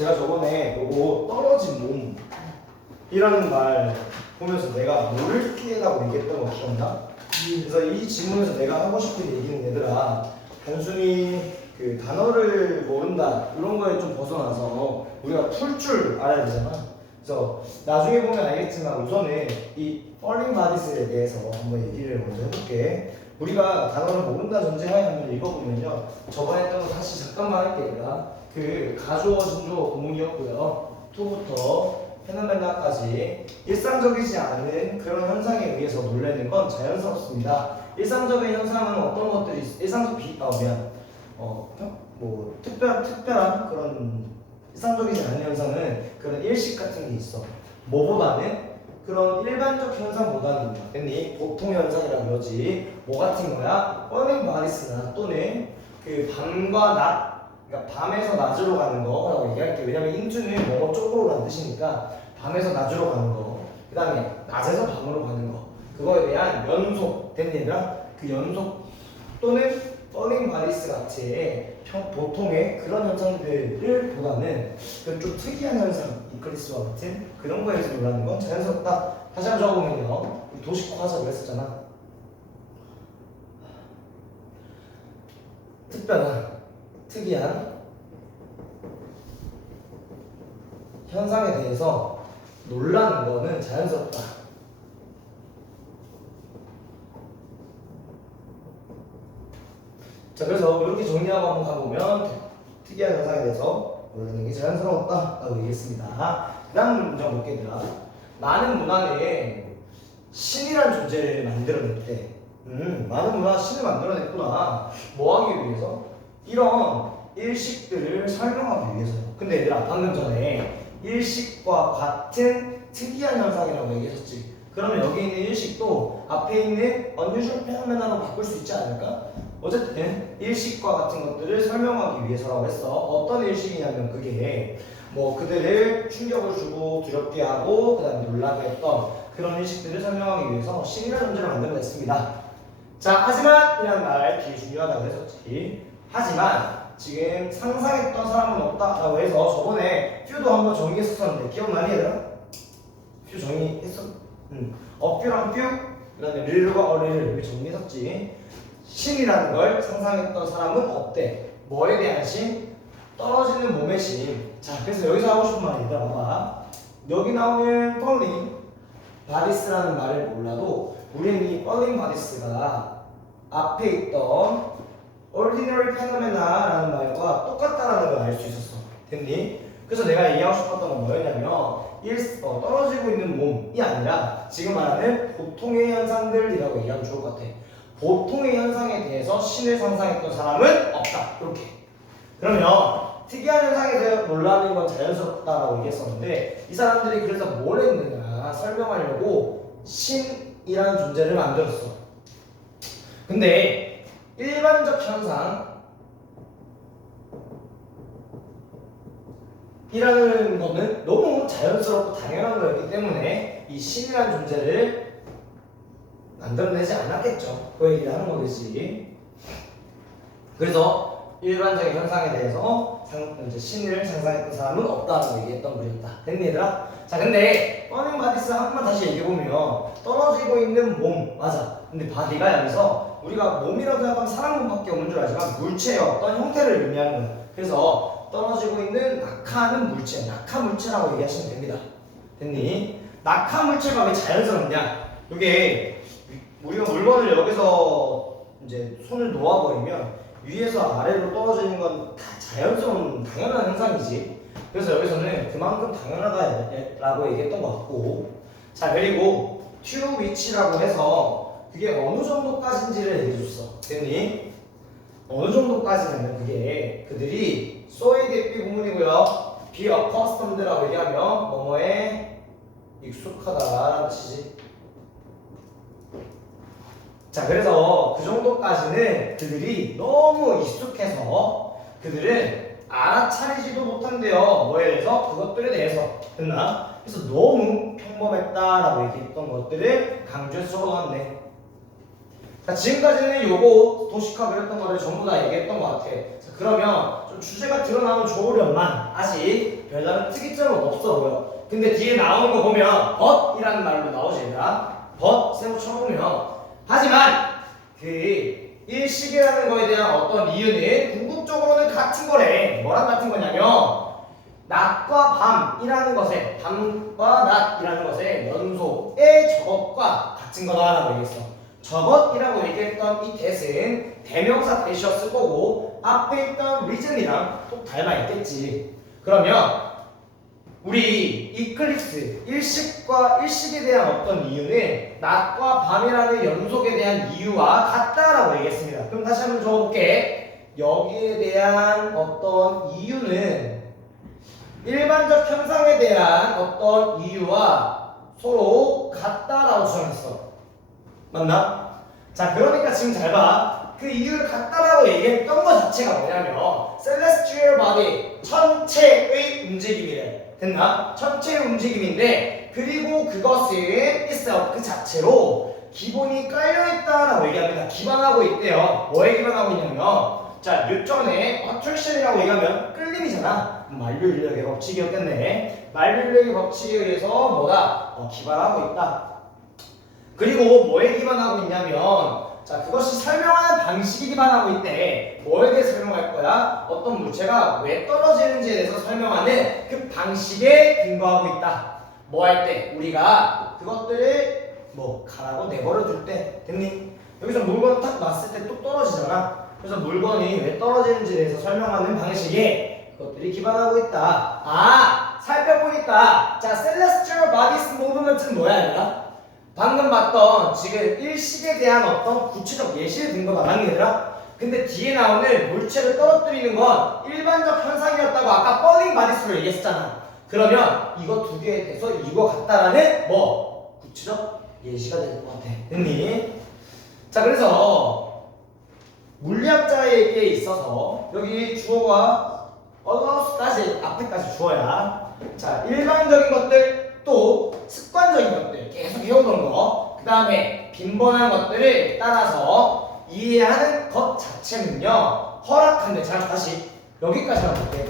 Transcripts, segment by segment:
제가 저번에 요거 떨어진 몸이라는 말 보면서 내가 모를게라고 얘기했던 거 기억나? 그래서 이 지문에서 내가 하고 싶은 얘기는 얘들아 단순히 그 단어를 모른다 이런 거에 좀 벗어나서 우리가 풀 줄 알아야 되잖아. 그래서 나중에 보면 알겠지만 우선은 이 falling bodies에 대해서 한번 얘기를 먼저 해볼게. 우리가 단어를 모른다 전제하에 한번 읽어보면요. 저번에 했던 거 다시 잠깐만 할게요. 그 가주어진조 구문이었고요. to부터 페노메나까지 일상적이지 않은 그런 현상에 의해서 놀라는 건 자연스럽습니다. 일상적인 현상은 어떤 것들이 특별한 그런 일상적이지 않은 현상은 그런 일식 같은 게 있어. 뭐보다는 그런 일반적 현상보다는 됐니? 보통 현상이라고 그러지. 뭐 같은 거야? falling bodies나 또는 그 밤과 낮, 그러니까 밤에서 낮으로 가는 거라고 얘기할게. 왜냐면 into는 뭐뭐 쪽으로라는 뜻이니까 밤에서 낮으로 가는 거. 그 다음에 낮에서 밤으로 가는 거. 그거에 대한 연속, 됐니 얘들아? 그 연속 또는 falling bodies 같이 보통의 그런 현상들을 보다는 그 좀 특이한 현상, 이클리스와 같은 그런 거에서 놀라는 건 자연스럽다. 다시 한번 적어보면요. 도식화 하자고 했었잖아. 특별한, 특이한 현상에 대해서 놀라는 거는 자연스럽다. 자, 그래서 이렇게 정리하고 한번 가보면 특이한 현상에 대해서 놀라는 게 자연스러웠다라고 얘기했습니다. 그 다음 문제 볼게요. 많은 문화는 신이란 존재를 만들어냈대. 많은 문화가 신을 만들어냈구나. 뭐 하기 위해서? 이런 일식들을 설명하기 위해서요. 근데 얘들아 방금 전에 일식과 같은 특이한 현상이라고 얘기했었지. 그러면 여기 있는 일식도 앞에 있는 unusual phenomenon으로 바꿀 수 있지 않을까? 어쨌든 일식과 같은 것들을 설명하기 위해서라고 했어. 어떤 일식이냐면 그게 뭐 그들을 충격을 주고 두렵게 하고 그 다음에 놀라게 했던 그런 일식들을 설명하기 위해서 신이라는 존재를 만들어냈습니다. 자, 하지만 이라는 말 되게 중요하다고 했었지. 하지만 지금 상상했던 사람은 없다라고 해서 저번에 퓨도 한번 정리했었는데 기억나니 얘들아? 퓨 정리했어? 퓨랑 퓨, 그 다음에 릴과 어리를 이렇게 정리했었지. 신이라는 걸 상상했던 사람은 없대. 뭐에 대한 신? 떨어지는 몸의 신. 자, 그래서 여기서 하고 싶은 말이 있더라. 봐봐. 여기 나오는 falling bodies라는 말을 몰라도 우리는 이 falling bodies가 앞에 있던 ordinary phenomena라는 말과 똑같다라는 걸 알 수 있었어. 됐니? 그래서 내가 얘기하고 싶었던 건 뭐였냐면 떨어지고 있는 몸이 아니라 지금 말하는 보통의 현상들이라고 얘기하면 좋을 것 같아. 보통의 현상에 대해서 신을 상상했던 사람은 없다. 이렇게. 그러면 특이한 현상에 대해 놀라는 건 자연스럽다라고 얘기했었는데 이 사람들이 그래서 뭘 했느냐 설명하려고 신이라는 존재를 만들었어. 근데 일반적 현상이라는 거는 너무 자연스럽고 당연한 거였기 때문에 이 신이라는 존재를 만들어내지 않았겠죠. 그 얘기를 하는 거겠지. 그래서 일반적인 현상에 대해서 이제 신을 상상했던 사람은 없다라고 얘기했던 거였다. 됐니 얘들아? 자, 근데 falling bodies 한번 다시 얘기해보면 떨어지고 있는 몸 맞아. 근데 body가 여기서 우리가 몸이라고 생각하면 사람 몸밖에 없는 줄 알지만 물체의 어떤 형태를 의미하는 거야. 그래서 떨어지고 있는 낙하하는 물체, 낙하 물체라고 얘기하시면 됩니다. 됐니? 낙하 물체가 왜 자연스럽냐? 이게 우리가 물건을 여기서 이제 손을 놓아버리면 위에서 아래로 떨어지는 건 다 자연스러운 당연한 현상이지. 그래서 여기서는 그만큼 당연하다라고 얘기했던 것 같고. 자, 그리고 to which라고 해서 그게 어느 정도까지인지를 얘기해줬어. 됐니? 어느 정도까지냐면 그게 그들이 so에 대비 부분이고요. be accustomed라고 얘기하면 뭐뭐에 익숙하다라는 뜻이지. 자, 그래서 그 정도까지는 그들이 너무 익숙해서 그들은 알아차리지도 못한대요. 뭐에 대해서? 그것들에 대해서. 됐나? 그래서 너무 평범했다라고 얘기했던 것들을 강조해서 적어놨네. 자, 자, 지금까지는 요거 도식화 그렸던 거를 전부 다 얘기했던 것 같아. 자, 그러면 좀 주제가 드러나면 좋으련만 아직 별다른 특이점은 없어 보여. 근데 뒤에 나오는 거 보면 but이라는 말로 나오지 얘들아. but 세모 쳐보면 하지만 그 일식이라는 거에 대한 어떤 이유는 궁극적으로는 같은 거래. 뭐랑 같은 거냐면 낮과 밤이라는 것에 밤과 낮이라는 것의 연속의 저것과 같은 거다라고 얘기했어. 저것이라고 얘기했던 이 that은 대명사 that이었을 거고 앞에 있던 reason이랑 또 닮아 있겠지. 그러면 우리 이클립스 일식과 일식에 대한 어떤 이유는 낮과 밤이라는 연속에 대한 이유와 같다라고 얘기했습니다. 그럼 다시 한번 적어볼게. 여기에 대한 어떤 이유는 일반적 현상에 대한 어떤 이유와 서로 같다라고 주장했어. 맞나? 자, 그러니까 지금 잘 봐. 그 이유를 같다라고 얘기했던 것 자체가 뭐냐면 celestial body, 천체의 움직임이래. 됐나? 천체의 움직임인데 그리고 그것은 itself 그 자체로 기본이 깔려있다라고 얘기합니다. 기반하고 있대요. 뭐에 기반하고 있냐면 자, 뉴턴의 attraction이라고 얘기하면 끌림이잖아. 만류인력의 법칙이었겠네. 만류인력의 법칙에 의해서 뭐다? 기반하고 있다. 그리고 뭐에 기반하고 있냐면 자, 그것이 설명하는 방식이 기반하고 있대. 뭐에 대해 설명할 거야? 어떤 물체가 왜 떨어지는지에 대해서 설명하는 그 방식에 근거하고 있다. 뭐 할 때? 우리가 그것들을 뭐 가라고 내버려 둘 때. 됐니? 여기서 물건 딱 놨을 때 또 떨어지잖아. 그래서 물건이 왜 떨어지는지에 대해서 설명하는 방식에 그것들이 기반하고 있다. 아, 살펴보니까 자, celestial bodies movement는 뭐야 얘들아? 방금 봤던 지금 일식에 대한 어떤 구체적 예시를 든 거다. 맞니 얘들아? 근데 뒤에 나오는 물체를 떨어뜨리는 건 일반적 현상이었다고 아까 falling bodies로 얘기했잖아. 그러면 이거 두 개에 대해서 이거 같다라는 뭐 구체적 예시가 될 것 같아. 됐니? 자, 그래서 물리학자에게 있어서 여기 주어가 allows,까지 앞에까지 주어야. 자, 일반적인 것들 또 습관적인 것들 계속 해오던 거, 그 다음에 빈번한 것들을 따라서 이해하는 것 자체는요 허락한데. 자, 다시 여기까지만 볼게.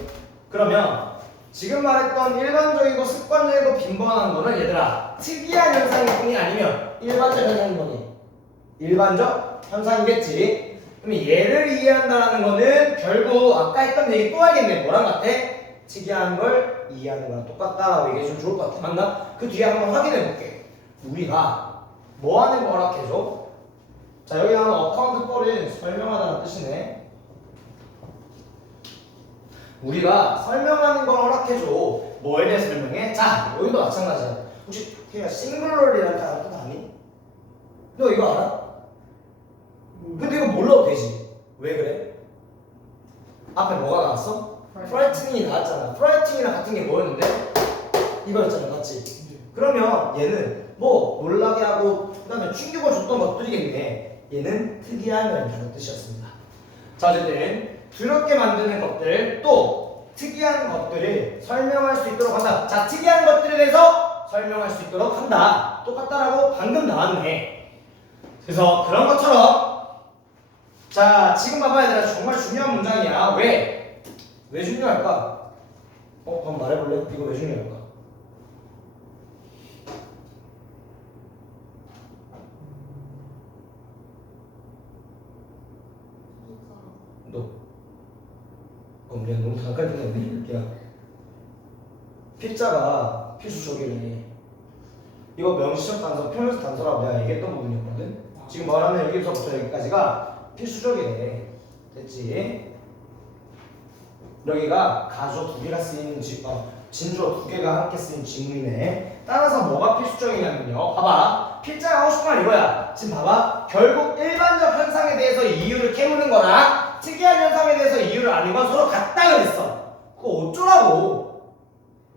그러면 지금 말했던 일반적이고 습관적이고 빈번한 거는 얘들아 특이한 현상일 뿐이 아니면 일반적 현상인 거니? 일반적 현상이겠지. 그럼 얘를 이해한다는 거는 결국 아까 했던 얘기 또 하겠네. 뭐랑 같아? 특이한 걸 이해하는 거랑 똑같다라고 얘기해주면 좋을 것 같아. 맞나? 그 뒤에 한번 확인해 볼게. 우리가 뭐 하는 거 허락해줘? 자, 여기 나오는 어카운트 뻘을 설명하다는 뜻이네. 우리가 설명하는 걸 허락해줘. 뭐에 대해 설명해? 자, 여기도 마찬가지야. 혹시 걔가 싱글러리라는 단어 뜻 아니? 너 이거 알아? 근데 이거 몰라도 되지. 왜 그래? 앞에 뭐가 나왔어? 프라이트닝이 나왔잖아. 프라이트닝이랑 같은 게 뭐였는데? 이거였잖아, 맞지? 그러면 얘는 뭐 놀라게 하고 그 다음에 충격을 줬던 것들이겠네. 얘는 특이한이라는 단어 뜻이었습니다. 자, 어쨌든 두렵게 만드는 것들 또 특이한 것들을 설명할 수 있도록 한다. 자, 특이한 것들에 대해서 설명할 수 있도록 한다. 똑같다라고 방금 나왔네. 그래서 그런 것처럼 자, 지금 봐봐 얘들아, 정말 중요한 문장이야. 왜 중요할까? 한번 말해볼래? 이거 왜 중요할까? 미안, 너무 잠깐 생각했네. 야, 필자가 필수적이네. 이거 명시적 단서, 표면적 단서라고 내가 얘기했던 부분이었거든. 지금 말하는 여기서부터 여기까지가 필수적이래. 됐지? 여기가 가주어 두 개가 쓰이는 진주어 두 개가 함께 쓰인 지문이네. 따라서 뭐가 필수적이냐면요. 봐봐. 필자가 하고 싶은 말 이거야. 지금 봐봐. 결국 일반적 현상에 대해서 이유를 캐묻는 거랑 특이한 현상에 대해서 이유를 아는 건 서로 같다 그랬어. 그거 어쩌라고.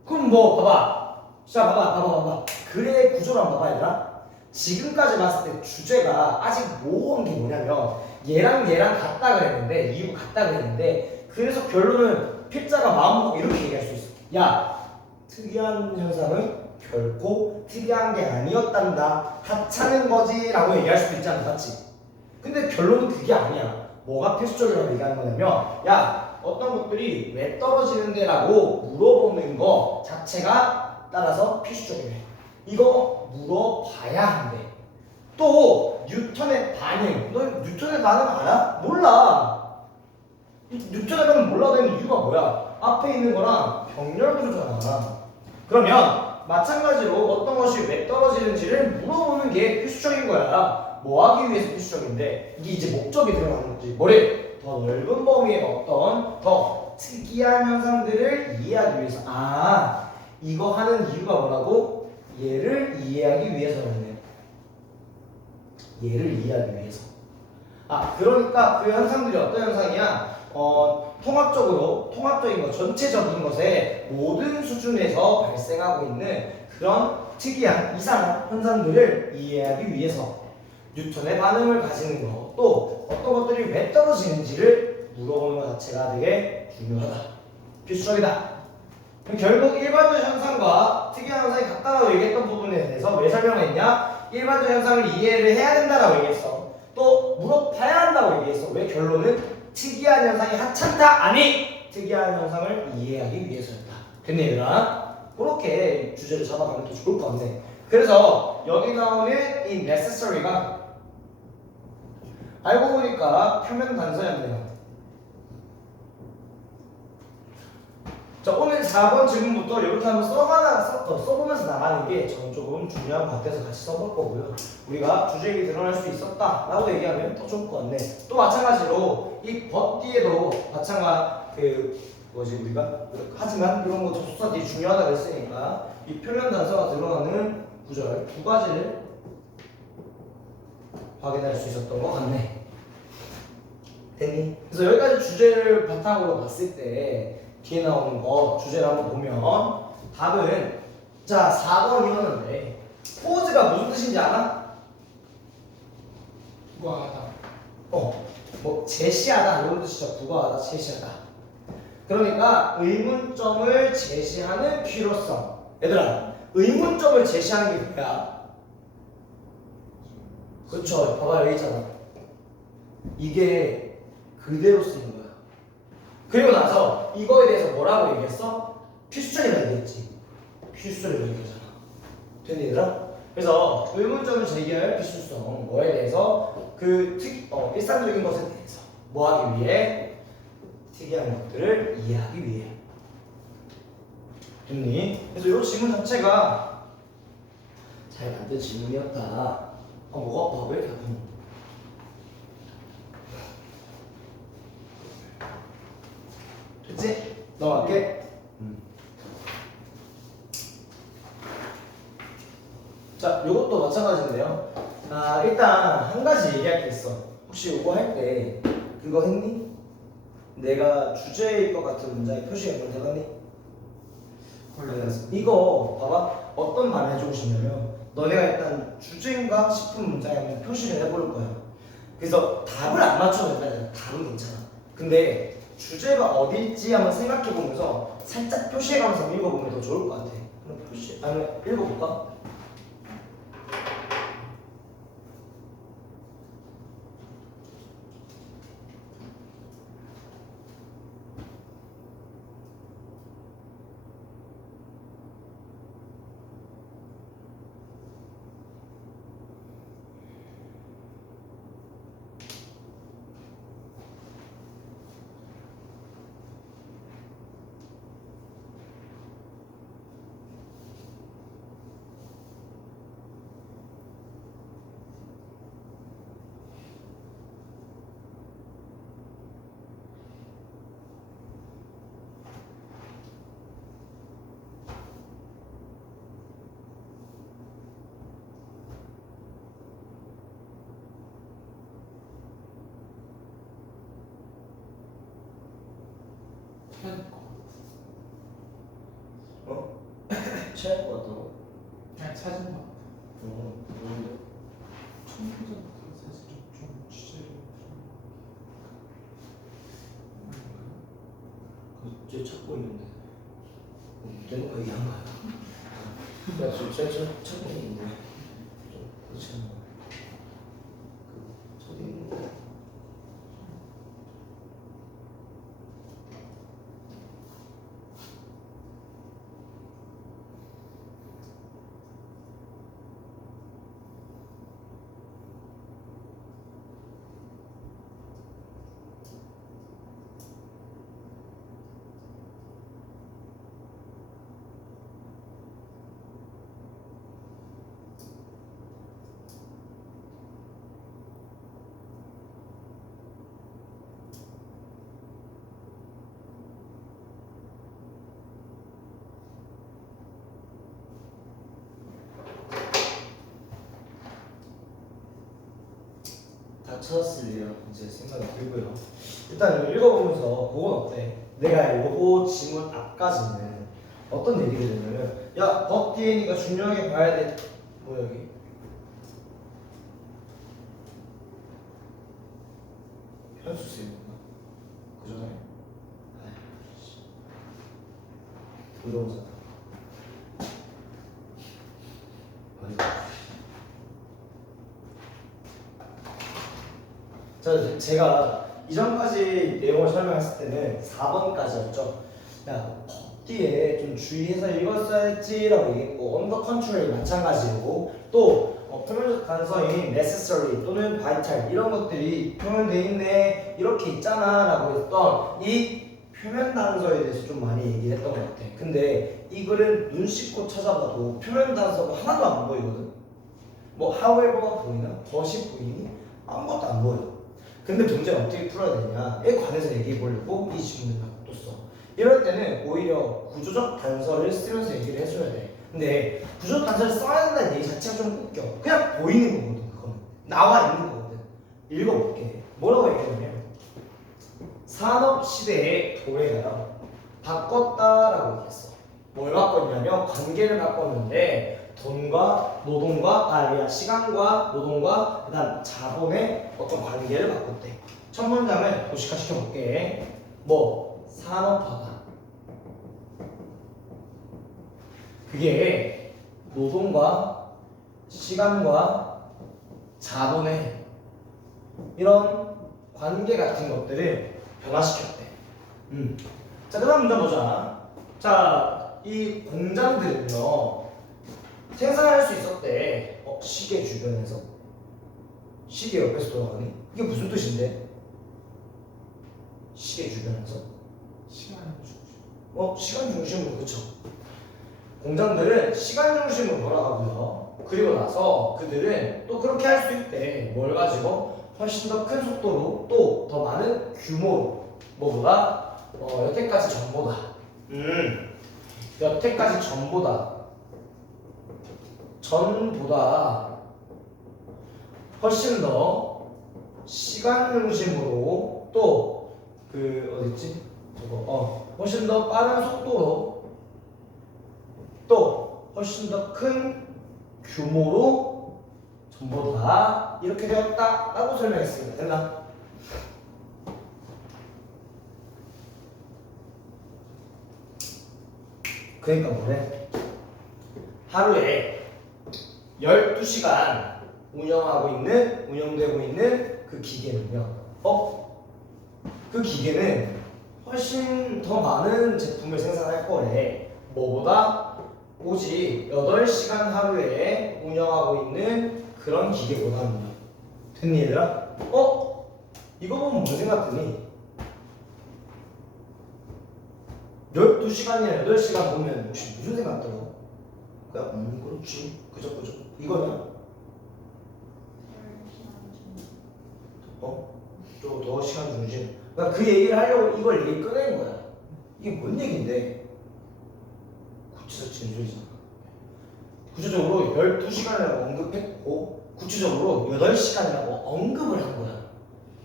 그럼 뭐 봐봐. 자, 봐봐. 글의 구조를 한번 봐봐 얘들아. 지금까지 봤을 때 주제가 아직 모호한 게 뭐냐면 얘랑 같다 그랬는데 이유가 같다 그랬는데 그래서 결론은 필자가 마음 먹고 이렇게 얘기할 수 있어. 야, 특이한 현상은 결코 특이한 게 아니었단다. 하찮은 거지 라고 얘기할 수도 있잖아. 맞지? 근데 결론은 그게 아니야. 뭐가 필수적이라고 얘기하는 거냐면 야 어떤 것들이 왜 떨어지는데 라고 물어보는 거 자체가 따라서 필수적이래. 이거 물어봐야 한대. 또 뉴턴의 반응. 너 뉴턴의 반응 알아? 몰라. 뉴턴의 반응 몰라도 되는 이유가 뭐야? 앞에 있는 거랑 병렬구조잖아. 그러면 마찬가지로 어떤 것이 왜 떨어지는지를 물어보는 게 필수적인 거야. 뭐 하기 위해서 필수적인데 이게 이제 목적이 들어가는 거지. 뭐래? 더 넓은 범위의 어떤 더 특이한 현상들을 이해하기 위해서. 아 이거 하는 이유가 뭐라고? 얘를 이해하기 위해서였네. 얘를 이해하기 위해서. 아 그러니까 그 현상들이 어떤 현상이야? 통합적인 것, 전체적인 것의 모든 수준에서 발생하고 있는 그런 특이한 이상한 현상들을 이해하기 위해서 뉴턴의 반응을 가지는 것, 또 어떤 것들이 왜 떨어지는지를 물어보는 것 자체가 되게 중요하다. 필수적이다. 그럼 결국 일반적 현상과 특이한 현상이 같다라고 얘기했던 부분에 대해서 왜 설명했냐? 일반적 현상을 이해를 해야 된다라고 얘기했어. 또 물어봐야 한다고 얘기했어. 왜? 결론은 특이한 현상이 하찮다. 아니 특이한 현상을 이해하기 위해서였다. 됐니 얘들아? 그렇게 주제를 잡아가면 더 좋을 것 같네. 그래서 여기 나오는 이 necessary가 알고 보니까 표면 단서였네요. 자 오늘 4번 질문부터 이렇게 한번 써보면서 나가는 게 저는 조금 중요한 것 같아서 같이 써볼 거고요. 우리가 주제에 드러날 수 있었다 라고 얘기하면 더 좋을 것 같네. 또 마찬가지로 이 but 뒤에도 우리가 하지만 이런 거 접속사 뒤에 중요하다 그랬으니까 이 표면 단서가 드러나는 구절 두 가지를 확인할 수 있었던 것 같네. 됐니? 그래서 여기까지 주제를 바탕으로 봤을 때 뒤에 나오는 거 주제를 한번 보면 답은 자 4번이었는데 포즈가 무슨 뜻인지 알아? 구하다. 뭐 제시하다 이런 뜻이죠. 구하다 제시하다. 그러니까 의문점을 제시하는 필요성. 얘들아 의문점을 제시하는 게 뭐야? 그렇죠. 봐봐 여기 있잖아. 이게 그대로 쓰는 거야. 그리고 나서 이거에 대해서 뭐라고 얘기했어? 필수적이라고 얘기했지. 필수적이라고 얘기하잖아. 됐니 얘들아? 그래서 의문점을 제기할 필수성 뭐에 대해서 일상적인 것에 대해서 뭐 하기 위해? 특이한 것들을 이해하기 위해. 됐니? 그래서 이 질문 자체가 잘 만든 질문이었다. 뭐가 아파? 왜 이렇게 아파? 됐지? 넘어갈게. 자, 요것도 마찬가지인데요. 일단 한 가지 얘기할 게 있어. 혹시 이거 할 때 그거 했니? 내가 주제일 것 같은 문장에 표시가 한번 해봤니? 이거 봐봐. 어떤 말을 해주고 싶냐면 너네가 일단 주제인가 싶은 문장에 한번 표시를 해볼 거야. 그래서 답을 안 맞춰도 된다. 답은 괜찮아. 근데 주제가 어딜지 한번 생각해보면서 살짝 표시해가면서 읽어보면 더 좋을 것 같아. 그럼 아니면 읽어볼까? 취할 것 같다고? 아니 찾은 것 같아. 뭔데? 청소년부터 사실 좀 주제를 그쟤 찾고 있는데 대놓고 얘기한 거야. 야, 쟤 찾고 있는데 좀 그렇지 않나? 그 저기 있는데 찾았을래요 이제 생각이 들고요. 일단 읽어보면서 그건 어때? 내가 요거 지문 앞까지는 어떤 얘기를 들으면 야 법 뒤에 니가 중요하게 봐야 돼. 뭐 여기 현수 쓰이구나. 그전에 들어오잖아. 자, 제가 이전까지 내용을 설명했을 때는 4번까지였죠. 야, 뒤에 좀 주의해서 읽었어야 했지라고 얘기했고, 언더 컨트롤이 마찬가지고, 또 표면적 단서인 necessary 또는 vital 이런 것들이 표현돼 있네 이렇게 있잖아라고 했던 이 표면 단서에 대해서 좀 많이 얘기를 했던 것 같아. 근데 이 글은 눈 씻고 찾아봐도 표면 단서가 하나도 안 보이거든. 뭐 however가 보이나? dot이 보이니? 아무것도 안 보여. 근데 문제는 어떻게 풀어야 되냐에 관해서 얘기해 보려고 이 질문을 갖고 써. 이럴 때는 오히려 구조적 단서를 쓰면서 얘기를 해줘야 돼. 근데 구조적 단서를 써야 된다는 얘기 자체가 좀 웃겨. 그냥 보이는 거거든. 그거는 나와 있는 거거든. 읽어볼게. 뭐라고 얘기하냐면 산업시대의 도래가요 바꿨다라고 얘기했어. 뭘 바꿨냐면 관계를 바꿨는데 돈과 노동과 시간과 노동과 그다음 자본의 어떤 관계를 바꿨대. 첫 문장을 도식화 시켜볼게. 뭐 산업화가 그게 노동과 시간과 자본의 이런 관계 같은 것들을 변화시켰대. 자, 그 다음 문장 보자. 자, 이 공장들은요 생산할 수 있었대. 시계 주변에서. 시계 옆에서 돌아가니? 이게 무슨 뜻인데? 시계 주변에서. 시간을 주죠. 시간 중심으로. 그쵸? 공장들은 시간 중심으로 돌아가고요. 그리고 나서 그들은 또 그렇게 할 수 있대. 뭘 가지고? 훨씬 더 큰 속도로 또 더 많은 규모로. 뭐보다? 여태까지 전보다. 여태까지 전보다 훨씬 더 시간 중심으로 또 그 어딨지? 저거 훨씬 더 빠른 속도로 또 훨씬 더 큰 규모로 전보다 이렇게 되었다라고 설명했습니다. 됐나? 그러니까 뭐래? 하루에 12시간 운영되고 있는 그 기계는요. 그 기계는 훨씬 더 많은 제품을 생산할 거래. 뭐보다? 오직 8시간 하루에 운영하고 있는 그런 기계보다는요. 됐니 얘들아? 이거 보면 뭔 생각드니? 12시간이나 8시간 보면 혹시 무슨 생각 들어? 그냥 그렇지 그저 이거는 더 시간 중심. 그러니까 그 얘기를 하려고 이걸 얘기 꺼낸 거야. 이게 뭔 얘긴데? 구체적 진술이잖아. 구체적으로 12시간이라고 언급했고 구체적으로 8시간이라고 언급을 한 거야.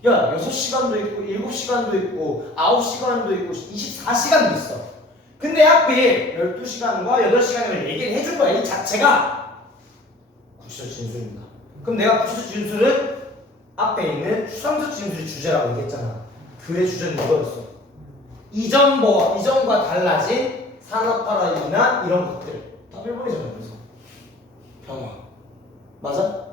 야 6시간도 있고 7시간도 있고 9시간도 있고 24시간도 있어. 근데 하필 12시간과 8시간을 얘기를 해준 거야. 이 자체가 구체적 진술입니다. 그럼 내가 구체적 진술은 앞에 있는 추상적 진술이 주제라고 얘기했잖아. 그의 주제는 이거였어. 이전과 달라진 산업화로 인한 이런 것들 다 1번이잖아. 그래서 변화 맞아?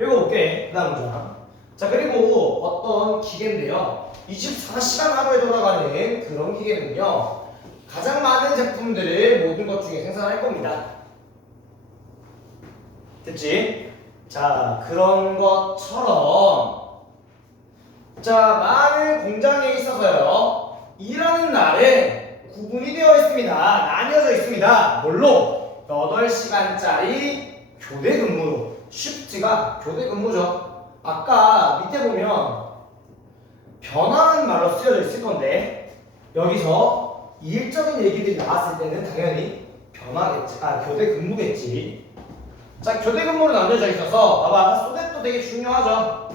읽어볼게. 그 다음 문장. 자, 그리고 어떤 기계인데요 24시간 하루에 돌아가는 그런 기계는요 가장 많은 제품들을 모든 것 중에 생산할 겁니다. 됐지? 자, 그런 것처럼 자, 많은 공장에 있어서요 일하는 날은 구분이 되어 있습니다. 나뉘어져 있습니다. 뭘로? 8시간짜리 교대 근무로. 쉬프트가 교대 근무죠. 아까 밑에 보면 변화라는 말로 쓰여져 있을 건데 여기서 일적인 얘기들이 나왔을 때는 당연히 변화겠지. 교대 근무겠지. 자, 교대 근무로 나뉘어져 있어서 봐봐. 소댓도 되게 중요하죠.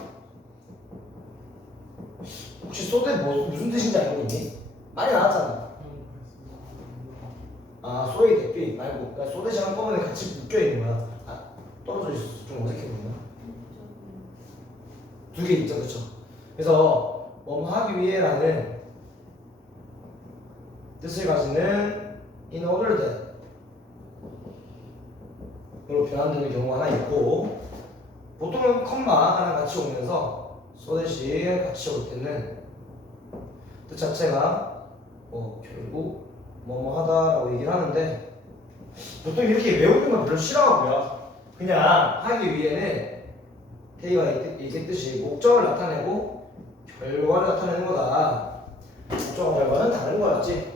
혹시 소대 뭐 무슨 뜻인지 알고 있니? 많이 나왔잖아. 아 소의 대비 말고 그러니까 소대시 한꺼번에 같이 묶여 있는 거야. 아 떨어져 있어서 좀 어색해 보이나? 두 개 있죠, 그렇죠? 그래서 하기 위해라는 뜻을 가지는 in order that 으로 변환되는 경우가 하나 있고 보통은 컴마 하나 같이 오면서 소대시 같이 올 때는 뜻 자체가 결국 뭐뭐 하다라고 얘기를 하는데 보통 이렇게 외우는 건 별로 싫어하고요. 그냥 하기 위해는 대의가 있듯이 목적을 나타내고 결과를 나타내는 거다. 목적과 결과는 다른 거였지.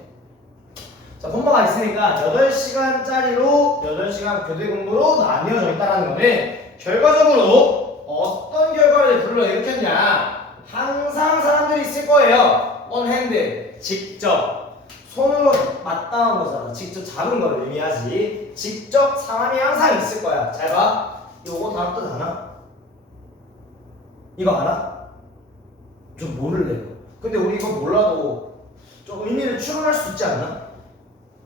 자, 콤마가 있으니까 8시간짜리로 8시간 교대 공부로 나뉘어져 있다는 거는 결과적으로 어떤 결과를 불러일으켰냐? 항상 사람들이 있을 거예요. on hand, 직접 손으로 맞닿은 거잖아. 직접 잡은 거를 의미하지. 직접 사람이 항상 있을 거야. 잘 봐. 요거 다음 뜻 아나? 이거 알아? 좀 모를래요. 근데 우리 이거 몰라도 좀 의미를 추론할 수 있지 않나?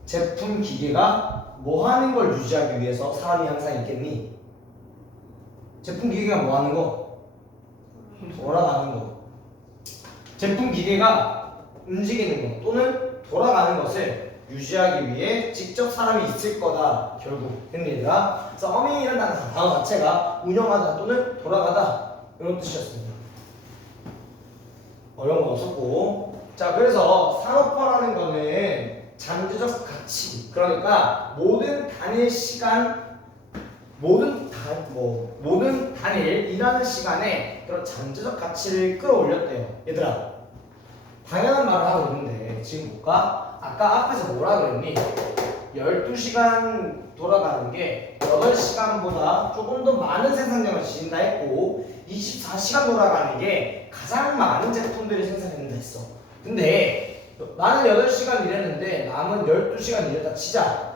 제품 기계가 뭐 하는 걸 유지하기 위해서 사람이 항상 있겠니? 제품 기계가 뭐 하는 거? 돌아가는 거. 제품 기계가 움직이는 것 또는 돌아가는 것을 유지하기 위해 직접 사람이 있을 거다. 결국 됩니다. 그래서 어민이라는 단어 자체가 운영하다 또는 돌아가다 이런 뜻이었습니다. 어려운 거 없었고. 자, 그래서 산업화라는 거는 잠재적 가치, 그러니까 모든 단일 시간, 모든 단일 일하는 시간에 그런 잠재적 가치를 끌어올렸대요. 얘들아, 당연한 말을 하고 있는데 지금 볼까? 아까 앞에서 뭐라 그랬니? 12시간 돌아가는 게 8시간보다 조금 더 많은 생산량을 지닌다 했고 24시간 돌아가는 게 가장 많은 제품들을 생산했는다 했어. 근데 나는 8시간 일했는데 남은 12시간 일했다 치자.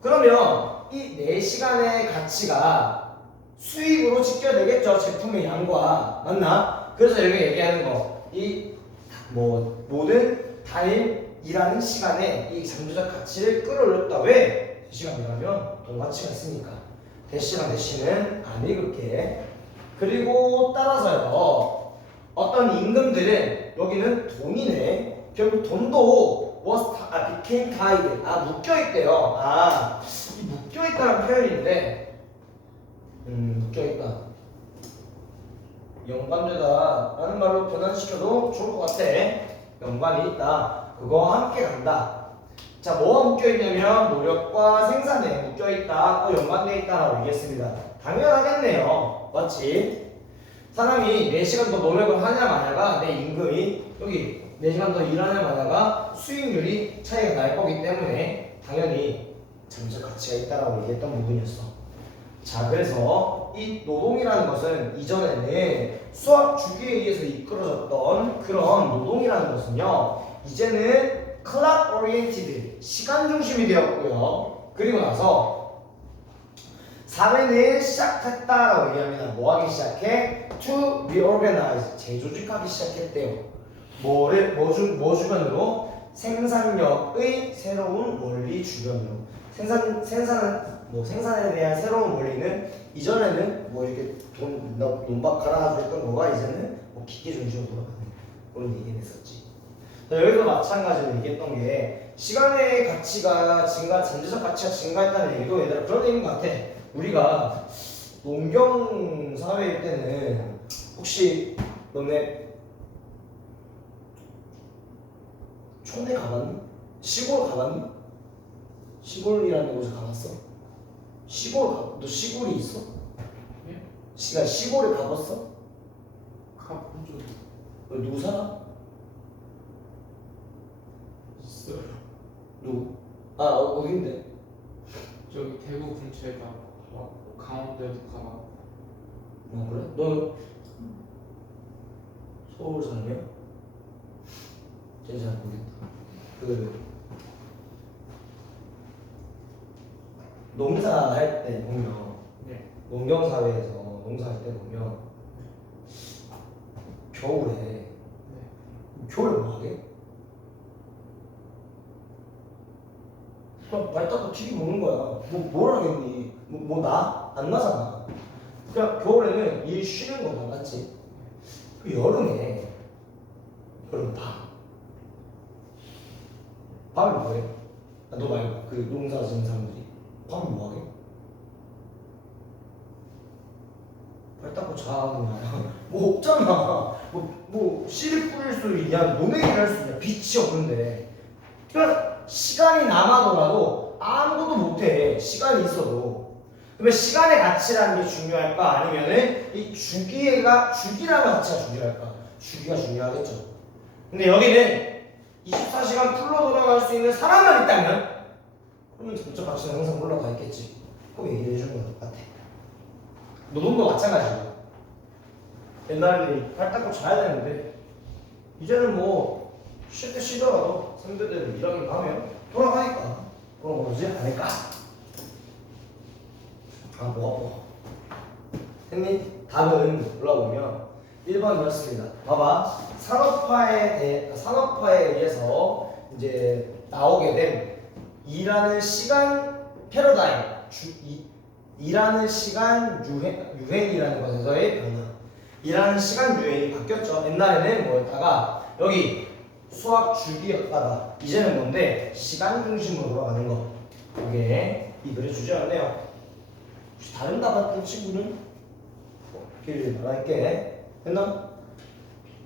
그러면 이 4시간의 가치가 수익으로 직결되겠죠. 제품의 양과. 맞나? 그래서 여기 얘기하는 거. 모든 단일 일하는 시간에 이 잠재적 가치를 끌어올렸다. 왜? 4시간 일하면 돈 가치가 있으니까. 대시랑 대시는 아니 그렇게. 그리고 따라서요. 어떤 임금들은 여기는 돈이네. 결국 돈도 became tied. 묶여있대요. 이 묶여있다는 표현인데 묶여있다 연관되다 라는 말로 변환시켜도 좋을 것 같아. 연관이 있다. 그거와 함께 간다. 자, 뭐가 묶여있냐면 노력과 생산에 묶여있다. 또 연관되어 있다라고 얘기했습니다. 당연하겠네요. 맞지? 사람이 4시간 더 노력을 하냐 마냐가 내 임금이 여기 4시간 더 일하냐 마냐가 수익률이 차이가 날 거기 때문에 당연히 잠재적 가치가 있다라고 얘기했던 부분이었어. 자, 그래서 이 노동이라는 것은 이전에는 수학 주기에 의해서 이끌어졌던 그런 노동이라는 것은요, 이제는 클락 오리엔티드, 시간 중심이 되었고요. 그리고 나서 사회는 시작했다라고 얘기합니다. 뭐 하기 시작해? To reorganize, 재조직하기 시작했대요. 뭐 주변으로? 생산력의 새로운 원리 주변으로. 생산에 대한 새로운 원리는 이전에는 이렇게 논박 갈아가지고 했던 거가 이제는 기계 중심으로 돌아가는 그런 얘기를 했었지. 여기서 마찬가지로 얘기했던 게 시간의 가치가 잠재적 가치가 증가했다는 얘기도 얘들아 그런 얘기인 것 같아. 우리가 농경 사회일 때는 혹시 너네 촌에 가봤니? 시골 가봤니? 시골이라는 곳에 가봤어? 너 시골이 있어? 예? 시골에 가봤어? 가본 적 너 누구 살아? 있어요. 누구? 어딘데? 저기 대구 근처에 가봤고 강원도에도 가봤고. 그래? 너 서울 살냐? 쟤잘 모르겠다. 농사할 때 보면 네. 농경사회에서 농사할 때 보면 겨울에 네. 겨울에 뭐하게? 그냥 발 닦고 TV 보는 거야. 뭘 하겠니? 나? 안 나잖아. 그냥 겨울에는 일 쉬는 거만 맞지? 그 여름에 여름 밤에 뭐해? 아, 너 말고 그 농사 지는 사람들이 밤에 뭐하게? 발 닦고 자 그냥. 뭐 없잖아. 씨를 뿌릴 수 있냐? 논얘기를 할 수 있냐? 빛이 없는데. 그러니까 시간이 남아도라도 아무것도 못해. 시간이 있어도. 그러면 시간의 가치라는 게 중요할까? 아니면은 이 주기라는 가치가 중요할까? 주기가 중요하겠죠. 근데 여기는 24시간 풀로 돌아갈 수 있는 사람만 있다면 그러면 점적 가치는 항상 올라가 있겠지. 꼭 얘기를 해주는 거 똑같아. 노동도 마찬가지야. 옛날에는 발 닦고 자야 되는데 이제는 뭐 쉴 때 쉬더라도 선배들 일하긴 하면 돌아가니까 그런 거지 않을까? 아 뭐가 아파. 했니? 답은 올라오면 1번이었습니다. 봐봐. 산업화에 의해서 이제 나오게 된 일하는 시간 패러다임, 일하는 시간 유행이라는 것에서의 변화. 일하는 시간 유행이 바뀌었죠. 옛날에는 뭐였다가 여기 수학 주기였다가 이제는 뭔데 시간 중심으로 돌아가는 거. 이게 이 글의 주제였네요. 혹시 다른 답 같은 친구는 길 말할게. 됐나?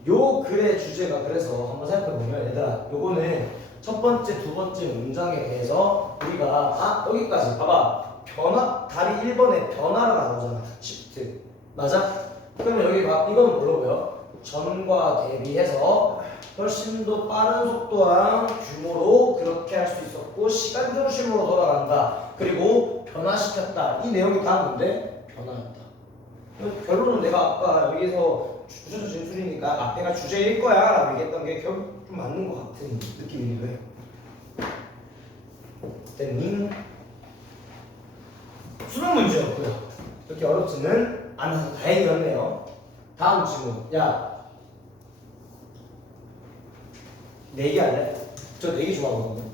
요 글의 주제가 그래서 한번 살펴보면 얘들아 요거는 첫 번째 두 번째 문장에 대해서 우리가 여기까지 봐봐. 답이 1번에 변화가 나오잖아. 시프트 맞아? 그러면 여기 봐. 이건 뭘로 보여? 전과 대비해서 훨씬 더 빠른 속도랑 규모로 그렇게 할 수 있었고 시간 중심으로 돌아간다. 그리고 변화시켰다. 이 내용이 다 뭔데? 변화였다. 결론은 내가 아까 여기서 주제도 진술이니까 앞에가 주제일 거야 라고 얘기했던 게 결국 좀 맞는 것 같은 느낌이기도 해. 됐니? 수능 문제였고요. 그렇게 어렵지는 않아서 다행이었네요. 다음 질문. 야, 내기할래? 저 내기 좋아하거든요.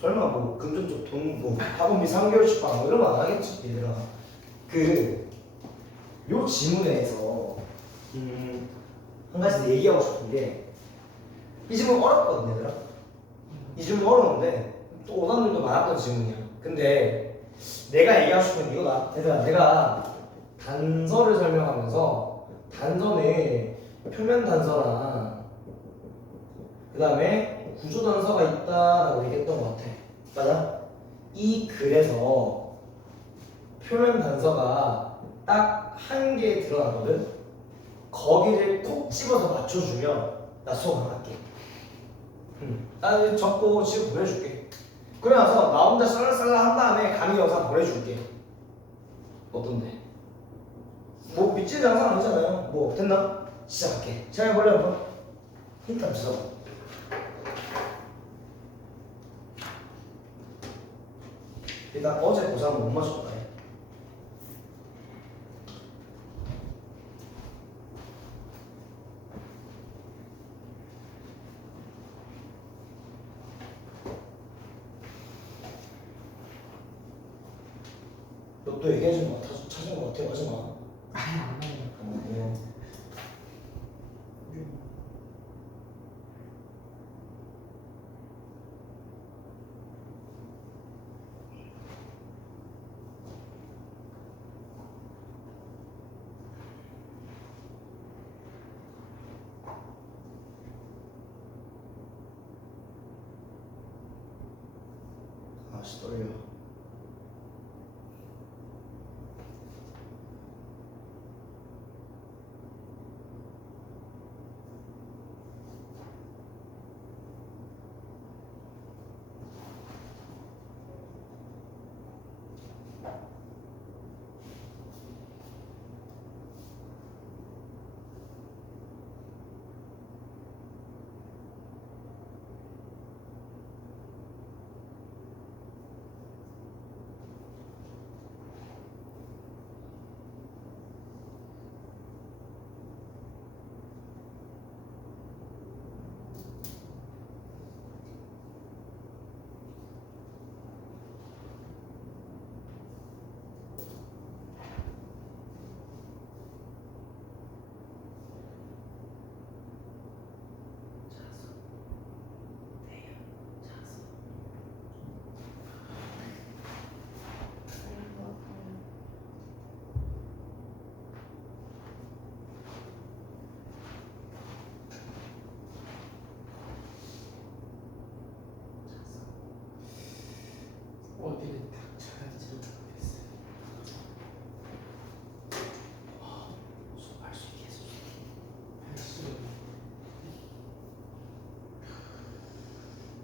설마 뭐 금전적 돈, 뭐 학원비 3개월씩 받고 이런 거 안 하겠지, 얘들아. 요 지문에서 한 가지 얘기하고 싶은 게 이 질문 어렵거든, 얘들아. 이 질문 어려운데 또 오답률도 많았던 질문이야. 근데 내가 얘기하고 싶은 건 이거다. 얘들아, 내가 단서를 설명하면서 단서는 표면 단서랑 그 다음에 구조 단서가 있다라고 얘기했던 것 같아. 맞아? 이 글에서 표면 단서가 딱 한 개 들어가거든. 거기를 콕 집어서 맞춰주면 나 수업 안 할게. 나 적고 지금 보내줄게. 그래 나서 나 혼자 쌀랑쌀랑 한 다음에 강의 영상 보내줄게. 어떤데? 뭐 믿지는 장사 아니잖아요. 뭐 됐나? 시작할게. 시작해볼래 한번? 힌트 한번 주자. 일단 어제 고사는 못 맞췄다. 너 또 얘기해준 거 찾은 거 같아. 하지 마. 아니 안 나와요. 아씨 떨려.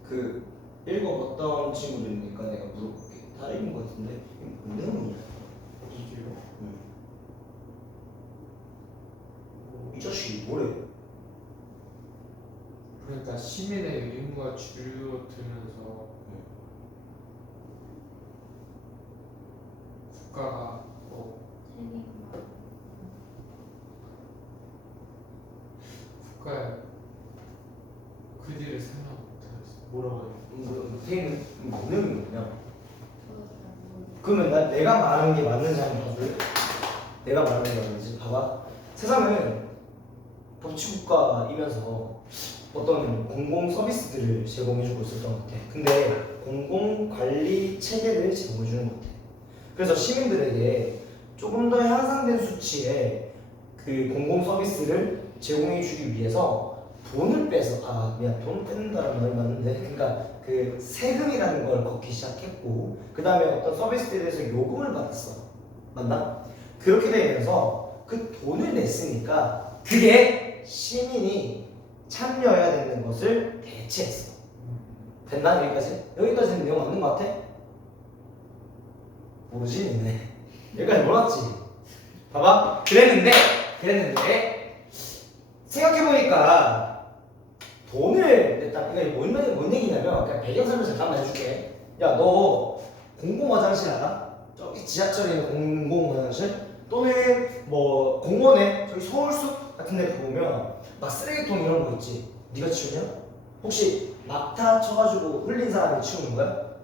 그 읽어봤던 친구들이니까 내가 물어볼게. 다 읽은 것 같은데 이게 뭔 내용이냐? 이게요? 이 자식이 뭐래? 그러니까 시민의 의무가 줄어들면서 국가가 국가에 그들을 생각 못하겠어. 뭐라고 해요? 선생님은 뭔 내용이냐? 그러면 내가 말하는 게 맞는지 한번 봐줄래? 내가 말하는 게 맞는지 봐봐. 세상은 법치국가이면서 어떤 공공 서비스들을 제공해주고 있었던 것 같아. 근데 공공 관리 체계를 제공해주는 것 같아. 그래서 시민들에게 조금 더 향상된 수치의 그 공공 서비스를 제공해주기 위해서 돈을 빼서 돈 뺏는다는 말이 맞는데, 그러니까 그 세금이라는 걸 걷기 시작했고, 그 다음에 어떤 서비스에 대해서 요금을 받았어. 맞나? 그렇게 되면서 그 돈을 냈으니까 그게 시민이 참여해야 되는 것을 대체했어. 됐나? 여기까지? 여기까지는 내용 맞는 것 같아? 모르지? 니네 여기까지 몰랐지? 봐봐. 그랬는데 생각해보니까 돈을 냈다. 그러니까 뭔 얘기냐면, 그냥 배경설명 잠깐만 해줄게. 야, 너 공공 화장실 알아? 저기 지하철에 있는 공공 화장실? 또는 뭐 공원에 저기 서울숲 같은 데 가보면 막 쓰레기통 이런 거 있지. 네가 치우냐? 혹시 막타 쳐가지고 흘린 사람이 치우는 거야?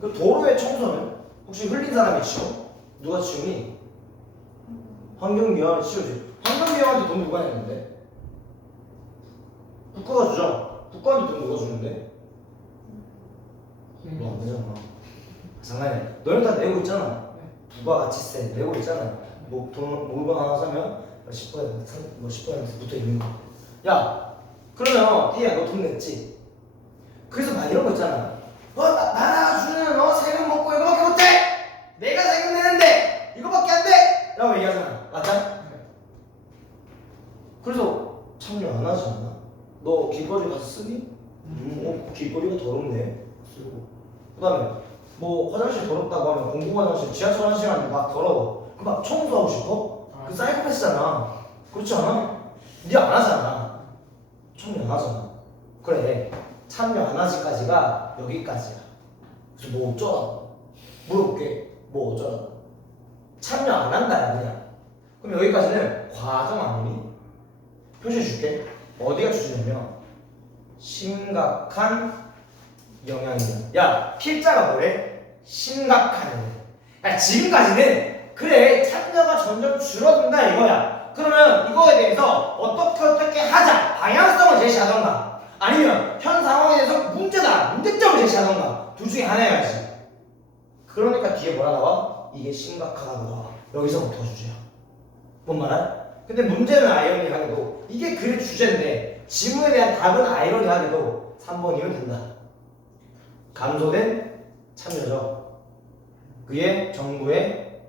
그 도로의 청소는 혹시 흘린 사람이 치워? 누가 치우니? 환경미화원이 치우지. 환경미화원한테 돈 누가 냈는데? 국가가 주죠. 국가한테 돈 누가 주는데? 너 안 되잖아. 장난이야. 너는 다 내고 있잖아. 부가가치세 내고 있잖아. 뭐 돈 물건 하나 사면 10% 뭐 10% 붙어 있는 거. 야, 그러면 띠야 너 돈 냈지? 그래서 막 이런 거 있잖아. 나라가 주는 세금 먹고 이거밖에 못해. 내가 세금 내는데 이거밖에 안 돼. 라고 얘기하잖아. 맞아? 그래서 참여 안 하지 않아? 너 길거리 가서 쓰니? 길거리가 더럽네. 쓰고. 그다음에 뭐 화장실 더럽다고 하면 공공 화장실, 지하철 화장실 하면 막 더러워. 그 막 청소하고 싶어? 그 사이코패스잖아. 그렇지 않아? 니 안 하잖아. 참여 안 하잖아. 그래. 참여 안 하지까지가 여기까지야. 그래서 뭐 어쩌라고? 물어볼게. 뭐 어쩌라고? 참여 안 한다 그냥. 그럼 여기까지는 과정 아니니? 표시해 줄게. 어디가 주제냐면 심각한 영향이야. 야, 필자가 뭐래? 심각한. 야, 지금까지는 그래 참여가 점점 줄어든다 이거야. 그러면 이거에 대해서 어떻게 하자 방향성을 제시하던가, 아니면 현 상황에 대해서 문제점을 제시하던가, 둘 중에 하나여야지. 그러니까 뒤에 뭐라 나와? 이게 심각하다고 나와. 여기서부터 주제야. 뭔 말이야? 근데 문제는 아이러니하게도 이게 글의 주제인데 지문에 대한 답은 아이러니하게도 3번이면 된다. 감소된 참여죠. 그게 정부의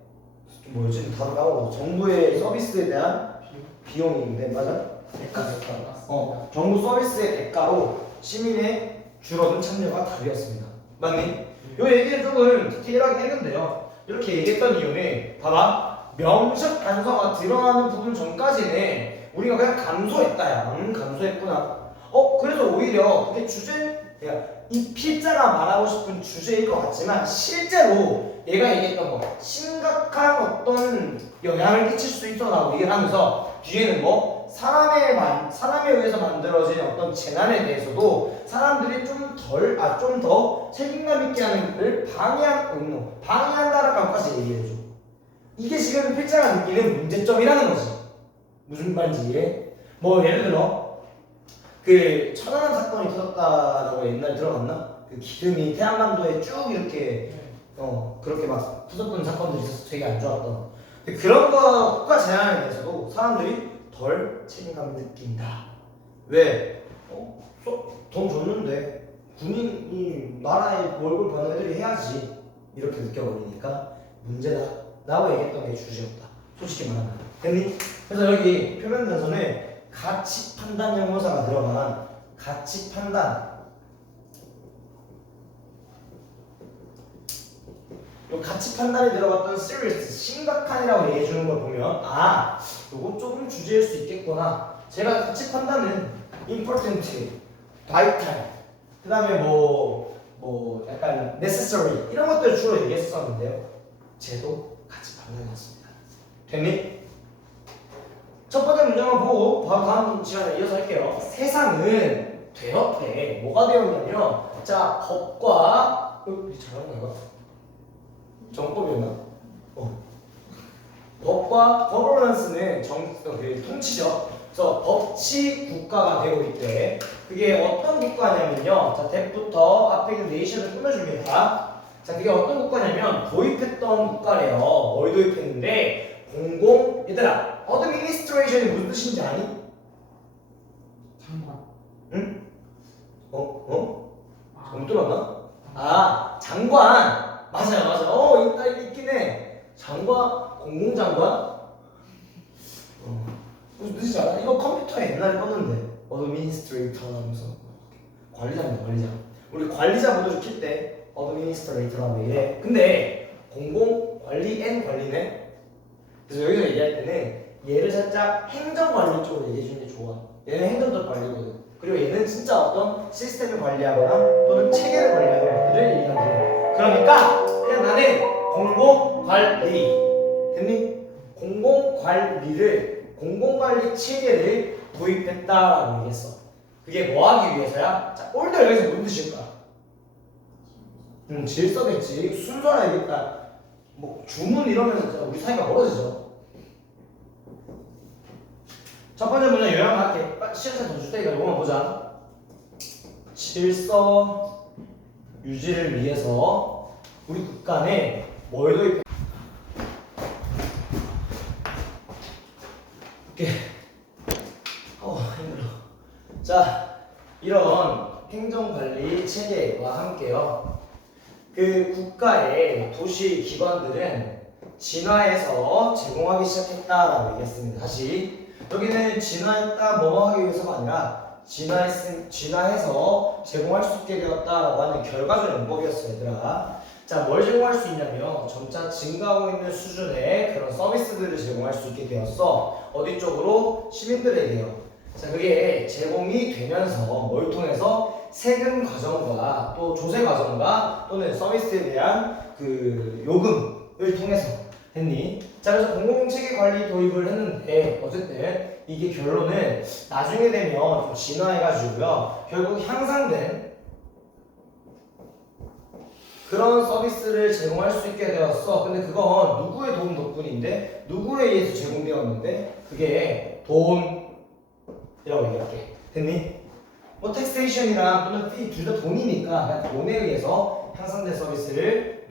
뭐였지? 다들 까먹어. 정부의 서비스에 대한 비용인데 맞아? 대가. 정부 서비스의 대가로 시민의 줄어든 참여가 답이었습니다. 맞니? 요 얘기를 조금 디테일하게 했는데요. 이렇게 얘기했던 이유는 봐봐. 명식 단서가 드러나는 부분 전까지는 우리가 그냥 감소했다야. 감소했구나. 그래서 오히려 그게 이 필자가 말하고 싶은 주제일 것 같지만 실제로 얘가 얘기했던 거 심각한 어떤 영향을 끼칠 수 있어라고 얘기를 하면서 뒤에는 뭐 사람에 의해서 만들어진 어떤 재난에 대해서도 사람들이 좀 더 책임감 있게 하는 걸 방해한다라는 것까지 얘기해줘. 이게 지금 필자가 느끼는 문제점이라는 거지. 무슨 말인지 이해? 뭐 예를 들어 그 천안함 사건이 터졌다라고 옛날에 들어봤나? 그 기름이 태안반도에 쭉 이렇게 그렇게 막 터졌던 사건들이 있어서 되게 안 좋았던. 그런 거 국가 재난에 대해서도 사람들이 덜 책임감을 느낀다. 왜? 돈 줬는데 군인이 나라의 월급 받는 애들이 해야지 이렇게 느껴버리니까 문제다 라고 얘기했던 게 주제였다. 솔직히 말하면. 됐니? 그래서 여기 표면 단서는 가치 판단 형용사가 들어간 가치 판단 요 가치 판단에 들어갔던 serious, 심각한이라고 얘기해 주는 걸 보면 아, 요거 조금 주제일 수 있겠구나. 제가 가치 판단은 important, vital, 그 다음에 뭐 약간 necessary 이런 것들 주로 얘기했었는데요. 쟤도 가치 판단이었습니다. 됐니? 첫 번째 문장만 보고 바로 다음 시간에 이어서 할게요. 세상은 되었대. 뭐가 되었냐면 자, 법과 잘하는 건가? 정법이었나? 법과 거버넌스는 통치죠. 그래서 법치 국가가 되고 있대. 그게 어떤 국가냐면요. 자, 대부터 앞에 있는 네이션을 꾸며줍니다. 자, 그게 어떤 국가냐면 도입했던 국가래요. 뭘 도입했는데 얘들아, 어드미니스트레이션이 무슨 뜻인지 아니? 장관. 응? 잘못 들었나? 아, 장관. 맞아요. 있다 있긴 해. 장관, 공공장관? 무슨 뜻이지 알아? 이거 컴퓨터에 옛날에 떴는데. 어드미니스트레이터 하면서 관리자입니다, 관리자. 우리 관리자 모듈을 킬 때 어드미니스트레이터라고 얘기해. 근데 공공 관리 앤 관리네. 그래서 여기서 얘기할 때는 얘를 살짝 행정관리 쪽으로 얘기해 주는 게 좋아. 얘는 행정적 관리거든. 그리고 얘는 진짜 어떤 시스템을 관리하거나 또는 체계를 관리하는 것들을 얘기하는 거야. 그러니까 그냥 나는 공공관리, 됐니? 공공관리 체계를 도입했다라고 얘기했어. 그게 뭐 하기 위해서야? 자, 올드 여기서 무슨 뜻일까? 질서겠지. 순서라야겠다. 뭐 주문 이러면 진짜 우리 사이가 멀어지죠. 첫 번째 문제 요약할게. 시간 더 줄 테니까 이거만 보자. 질서 유지를 위해서 우리 국간에 뭘 도입해? 오케이. 힘들어. 자, 이런 행정관리 체계와 함께요. 그 국가의 도시 기관들은 진화해서 제공하기 시작했다라고 얘기했습니다. 다시 여기는 진화했다 뭐뭐 하기 위해서가 아니라 진화해서 제공할 수 있게 되었다라고 하는 결과적 용법이었어요, 얘들아. 자, 뭘 제공할 수 있냐면 점차 증가하고 있는 수준의 그런 서비스들을 제공할 수 있게 되었어. 어디 쪽으로? 시민들에게요. 자, 그게 제공이 되면서 뭘 통해서? 세금 과정과 또 조세 과정과 또는 서비스에 대한 그 요금을 통해서 했니? 자, 그래서 공공체계 관리 도입을 했는데 어쨌든 이게 결론은 나중에 되면 좀 진화해가지고요 결국 향상된 그런 서비스를 제공할 수 있게 되었어. 근데 그건 누구의 도움 덕분인데 누구에 의해서 제공되었는데 그게 돈이라고 얘기할게. 됐니? 뭐 텍스테이션이랑 또는 피 둘 다 돈이니까 그냥 돈에 의해서 향상된 서비스를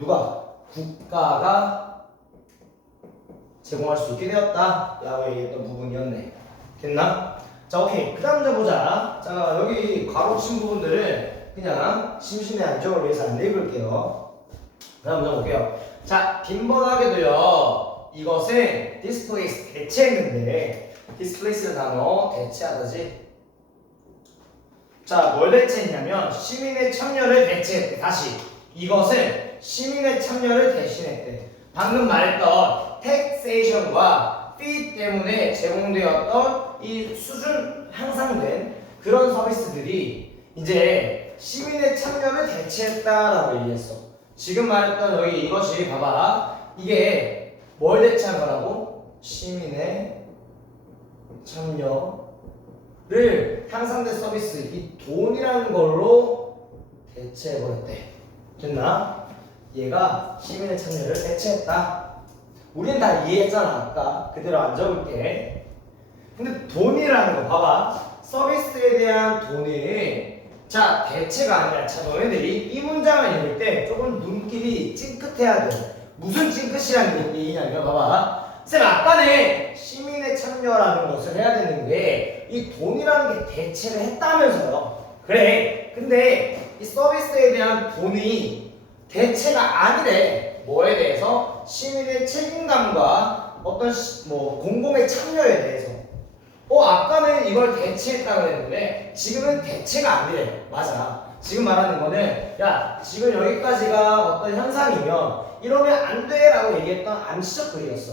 국가가 제공할 수 있게 되었다 라고 얘기했던 부분이었네. 됐나? 자, 오케이. 그 다음 문제 보자. 자, 여기 가로친 부분들을 그냥 심신의 안정을 위해서 안 읽을게요. 그 다음 문제 볼게요. 자, 빈번하게도요 이것은 displace 대체했는데 displace는 단어 대체하다지. 자, 뭘 대체했냐면 시민의 참여를 대체했대. 다시 이것은 시민의 참여를 대신했대. 방금 말했던 텍세이션과 피 때문에 제공되었던 이 수준 향상된 그런 서비스들이 이제 시민의 참여를 대체했다라고 얘기했어. 지금 말했던 여기 이것이 봐봐. 이게 뭘 대체한 거라고? 시민의 참여를 향상된 서비스, 이 돈이라는 걸로 대체해버렸대. 됐나? 얘가 시민의 참여를 대체했다. 우리는 다 이해했잖아. 아까 그대로 안 적을게. 근데 돈이라는 거 봐봐. 서비스에 대한 돈이 자 대체가 아니라 자 너네들이 이 문장을 읽을 때 조금 눈길이 찡긋해야 돼. 무슨 찡긋이라는 얘기냐면 봐봐. 쌤 아까는 시민의 참여라는 것을 해야 되는데 이 돈이라는 게 대체를 했다면서요. 그래. 근데 이 서비스에 대한 돈이 대체가 아니래. 뭐에 대해서? 시민의 책임감과 어떤 뭐 공공의 참여에 대해서. 아까는 이걸 대체했다고 했는데 지금은 대체가 아니래. 맞아. 지금 말하는 거는 야 지금 여기까지가 어떤 현상이면 이러면 안 돼라고 얘기했던 암시적 글이었어.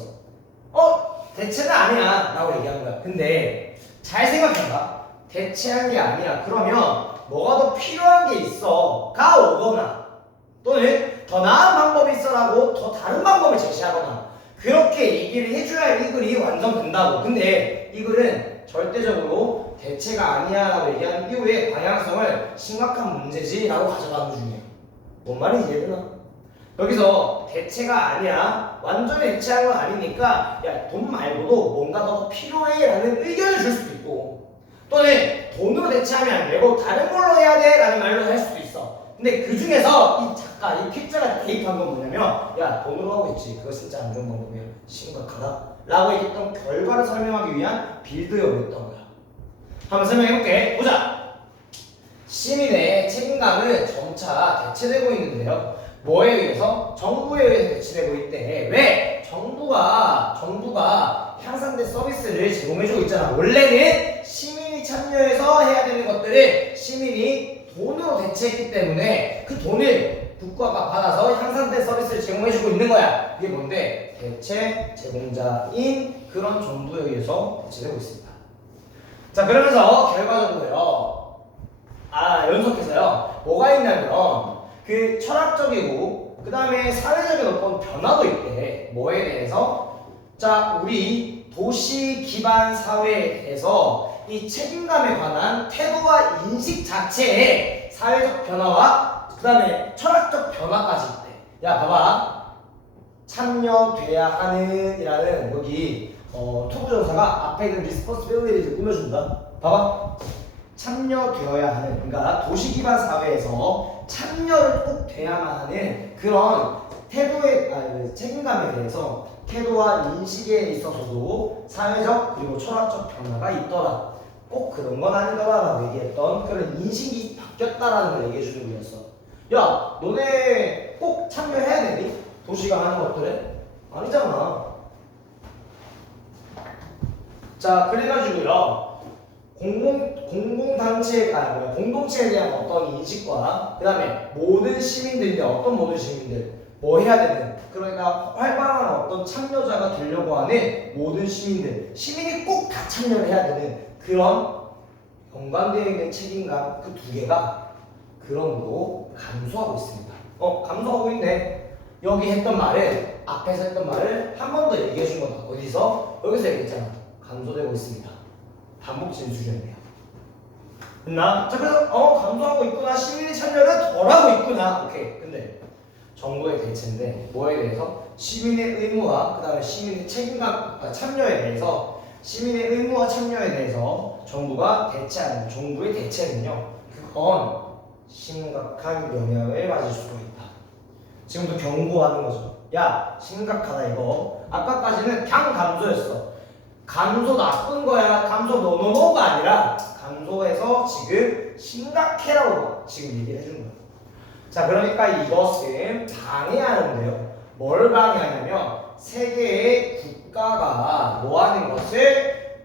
대체는 아니야 라고 얘기한 거야. 근데 잘 생각해봐. 대체한 게 아니야. 그러면 뭐가 더 필요한 게 있어가 오거나 또는 더 나은 방법이 있어라고 더 다른 방법을 제시하거나 그렇게 얘기를 해줘야 이 글이 완성된다고. 근데 이 글은 절대적으로 대체가 아니야 라고 얘기한 이후에 방향성을 심각한 문제지 라고 가져가는 중이에요. 뭔 말인지 이해되나? 여기서 대체가 아니야 완전히 대체한 건 아니니까 야 돈 말고도 뭔가 더 필요해 라는 의견을 줄 수도 있고 또는 돈으로 대체하면 안 되고 다른 걸로 해야 돼 라는 말로 할 수도 있어. 근데 그 중에서 이 작가 이 픽자가 대입한 건 뭐냐면 야 돈으로 하고 있지 그거 진짜 안 좋은 방법이야 심각하다 라고 얘기했던 결과를 설명하기 위한 빌드업이었던 거야. 한번 설명해볼게. 보자. 시민의 책임감은 점차 대체되고 있는데요. 뭐에 의해서? 정부에 의해서 대체되고 있대. 왜? 정부가 향상된 서비스를 제공해주고 있잖아. 원래는 시민이 참여해서 해야 되는 것들을 시민이 돈으로 대체했기 때문에 그 돈을 국가가 받아서 향상된 서비스를 제공해주고 있는 거야. 이게 뭔데? 대체 제공자인 그런 정부에 의해서 대체되고 있습니다. 자, 그러면서 결과적으로요. 연속해서요. 뭐가 있냐면 그 철학적이고 그 다음에 사회적인 어떤 변화도 있대. 뭐에 대해서? 자, 우리 도시 기반 사회에 대해서 이 책임감에 관한 태도와 인식 자체에 사회적 변화와 그 다음에 철학적 변화까지 있대. 야, 봐봐. 참여돼야 하는 이라는 여기 투부정사가 앞에 있는 responsibility를 꾸며준다. 봐봐. 참여되어야 하는, 그러니까 도시 기반 사회에서 참여를 꼭 돼야만 하는 그런 태도의 책임감에 대해서 태도와 인식에 있어서도 사회적 그리고 철학적 변화가 있더라. 꼭 그런 건 아니더라라고 얘기했던 그런 인식이 바뀌었다라는 걸 얘기해 주는 거였어. 야, 너네 꼭 참여해야 되니? 도시가 하는 것들에? 아니잖아. 자, 그래가지고요. 공동체에 대한 어떤 인식과 그 다음에 모든 시민들인데 어떤 모든 시민들 뭐 해야 되는 그러니까 활발한 어떤 참여자가 되려고 하는 모든 시민이 꼭 다 참여를 해야 되는 그런 연관되어 있는 책임감 그 두 개가 그런으로 감소하고 있습니다. 감소하고 있네. 여기 했던 말을 앞에서 했던 말을 한 번 더 얘기해 준 거다. 어디서? 여기서 얘기했잖아. 감소되고 있습니다. 반복 진술이었네요. 됐나? 자, 그래서 감소하고 있구나. 시민의 참여를 덜 하고 있구나. 오케이. 근데 정부의 대체인데 뭐에 대해서? 시민의 의무와 그 다음에 시민의 책임감 참여에 대해서 시민의 의무와 참여에 대해서 정부가 대체하는 정부의 대체는요. 그건 심각한 영향을 맞을 수가 있다. 지금도 경고하는 거죠. 야, 심각하다 이거. 아까까지는 그냥 감소였어. 감소 나쁜 거야. 감소 노노노가 아니라 감소해서 지금 심각해라고 지금 얘기를 해주는 거야. 자, 그러니까 이것은 방해하는데요. 뭘 방해하냐면 세계의 국가가 뭐 하는 것을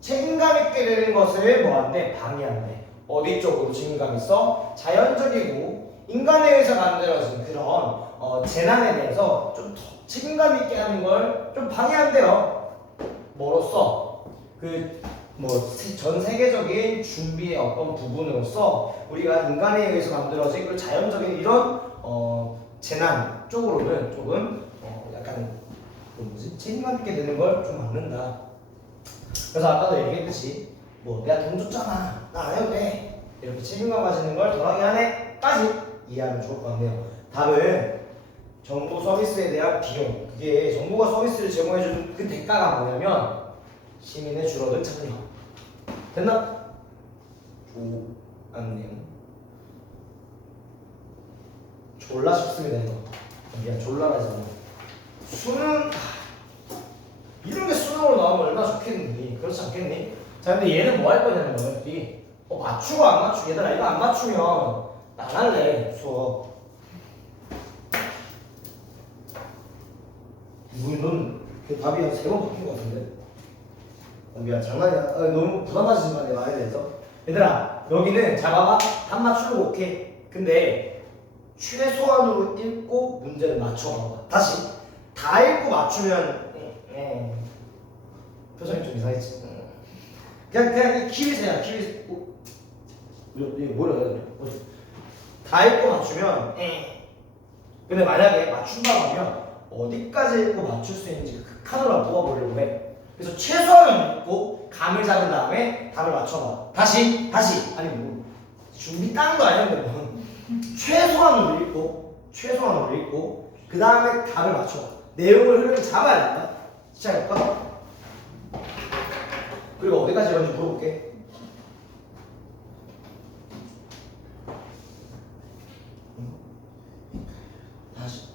책임감 있게 되는 것을 뭐 한대? 방해한대. 어디 쪽으로 책임감 있어? 자연적이고 인간에 의해서 만들어진 그런 재난에 대해서 좀 더 책임감 있게 하는 걸 좀 방해한대요. 뭐로써? 전 세계적인 준비의 어떤 부분으로서 우리가 인간에 의해서 만들어진 그 자연적인 이런 재난 쪽으로는 조금 약간 책임감 있게 되는 걸 좀 막는다. 그래서 아까도 얘기했듯이 내가 돈 줬잖아 나 안 해도 돼 이렇게 책임감 가지는 걸 덜하게 하네까지 이해하면 좋을 것 같네요. 답은 정부 서비스에 대한 비용, 그게 정부가 서비스를 제공해주는 그 대가가 뭐냐면 시민의 줄어든 참여. 됐나? 좋았네요. 졸라 쉽습니다 이거. 미안, 졸라라잖아. 수능 이런 게 수능으로 나오면 얼마나 좋겠니? 그렇지 않겠니? 자, 근데 얘는 뭐 할 거냐면 너희들이 맞추고 안 맞추고 얘들아 이거 안 맞추면 나 안 할래 수업. 넌 그 답이 한 3번 바뀐 것 같은데? 미안, 장난이야. 너무 부담 가지지 마, 내 말에 대해서. 얘들아 여기는 잘 봐봐. 답 맞추고 오케이. 근데 최소한으로 읽고 문제를 맞춰봐. 다시 다 읽고 맞추면 표정이 좀 이상했지. 그냥 이 키위새야 키위. 이거 뭐라 해야 되냐? 다 읽고 맞추면 근데 만약에 맞춘다고 하면 어디까지 읽고 맞출 수 있는지 극한으로 한번 뽑아보려고 해. 그래서 최소한을 읽고 감을 잡은 다음에 답을 맞춰봐. 다시 아니 뭐 준비 딴 거 아니었는데 뭐 최소한으로 읽고 그 다음에 답을 맞춰봐. 내용을 흐름을 잡아야 된다. 시작해볼까? 그리고 어디까지 이런지 물어볼게. 다시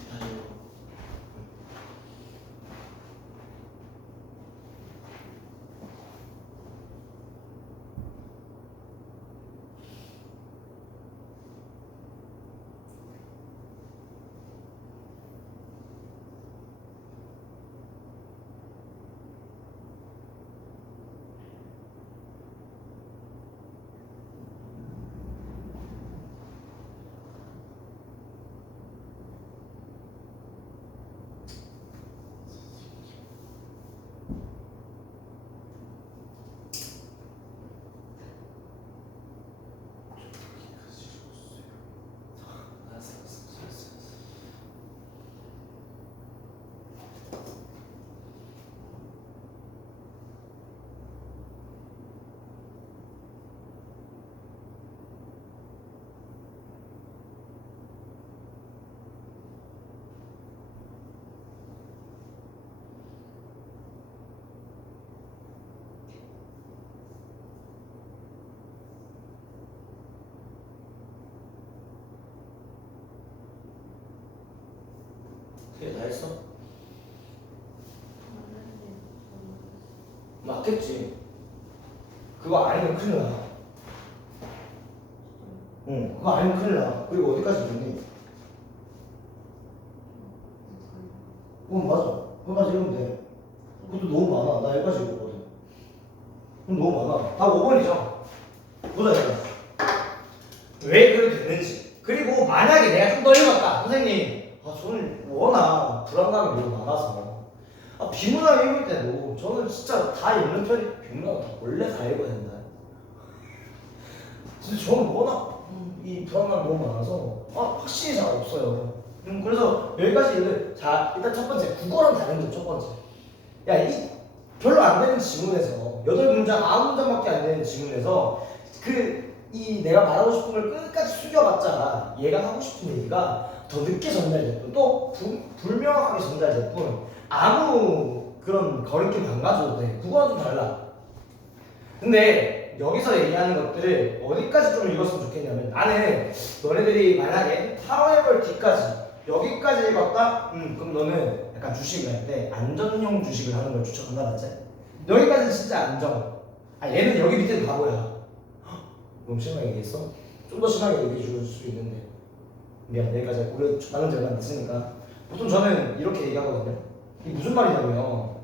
다 했어? 맞겠지. 그거 아니면 큰일 나. 응, 그거 아니면 큰일 나. 그리고 어디까지 됐니? 맞아. 그거까지 읽으면 돼. 그것도 너무 많아. 나 여기까지 읽었거든. 그럼 너무 많아. 다 5번이죠. 보자, 얘들아. 왜 그렇게 됐는지. 그리고 만약에 내가 좀 더 읽었다. 선생님, 저는 워낙 불안감이 너무 많아서 비문학 읽을 때도 저는 진짜 다 읽는 편이 비문학 원래 다 읽어야 된다. 진짜 저는 워낙 이 불안감이 너무 많아서 확신이 잘 없어요. 그래서 여기까지 자 일단 첫 번째 국어랑 다른 점 첫 번째. 야 이 별로 안 되는 지문에서 8문장 9문장밖에 안 되는 지문에서 내가 말하고 싶은 걸 끝까지 숙여봤자 얘가 하고 싶은 얘기가 더 늦게 전달될 뿐, 또 불명확하게 전달될 뿐, 아무 그런 거리낌 안 가져도 돼. 국어는 좀 달라. 근데 여기서 얘기하는 것들을 어디까지 좀 읽었으면 좋겠냐면, 나는 너네들이 만약에 however D까지 여기까지 읽었다? 그럼 너는 약간 주식을 할 때 안전형 주식을 하는 걸 추천한다. 맞지? 여기까지는 진짜 안정. 얘는 여기 밑에 바보야. 너무 심하게 얘기했어? 좀 더 심하게 얘기해 줄 수 있는데 미안, 여기까지. 우리 나눈 지 얼마 안 됐으니까. 보통 저는 이렇게 얘기하거든요. 이게 무슨 말이냐고요.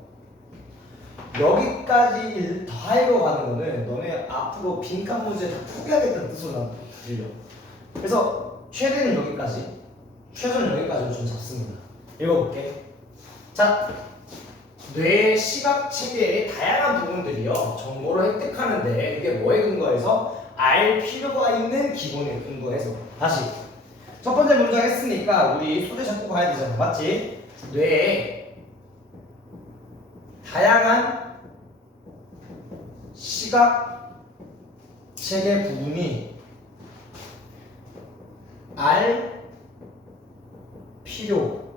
여기까지 다 읽어가는 거는 너네 앞으로 빈칸 문제 다 포기하겠다는 뜻으로 난 들려. 그래서 최대는 여기까지, 최소는 여기까지로 좀 잡습니다. 읽어볼게. 자, 뇌 시각 체계의 다양한 부분들이요 정보를 획득하는데 이게 뭐에 근거해서 알 필요가 있는 기본에 근거해서. 다시 첫 번째 문장 했으니까 우리 소리 잡고 가야 되잖아. 맞지? 뇌의 다양한 시각 체계 부분이 알 필요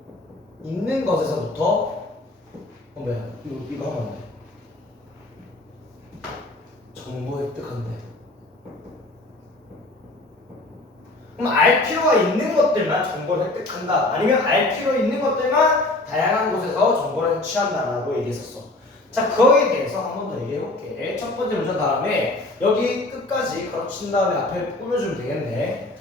있는 것에서부터 뭐야? 이거 하면 안 돼. 정보 획득한대. 그럼 알 필요가 있는 것들만 정보를 획득한다. 아니면 알 필요 있는 것들만 다양한 곳에서 정보를 취한다라고 얘기했었어. 자, 그거에 대해서 한 번 더 얘기해볼게. 첫 번째 문장 다음에 여기 끝까지 가로친 다음에 앞에 꾸며주면 되겠네.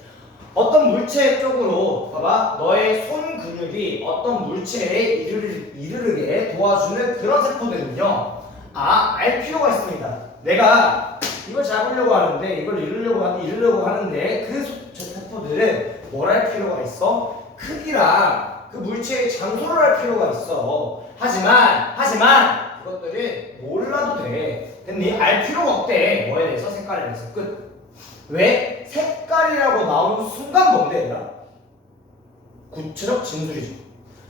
어떤 물체 쪽으로 봐봐. 너의 손 근육이 어떤 물체에 이르르게 도와주는 그런 세포들은요. 알 필요가 있습니다. 내가 이걸 잡으려고 하는데 이걸 이루려고 하는데 그 세포들은 뭘 할 필요가 있어? 크기랑 그 물체의 장소를 할 필요가 있어. 하지만 그것들은 몰라도 돼. 근데 알 필요가 없대. 뭐에 대해서? 색깔에 대해서. 끝. 왜? 색깔이라고 나오는 순간 뭔데 얘들아? 구체적 진술이죠.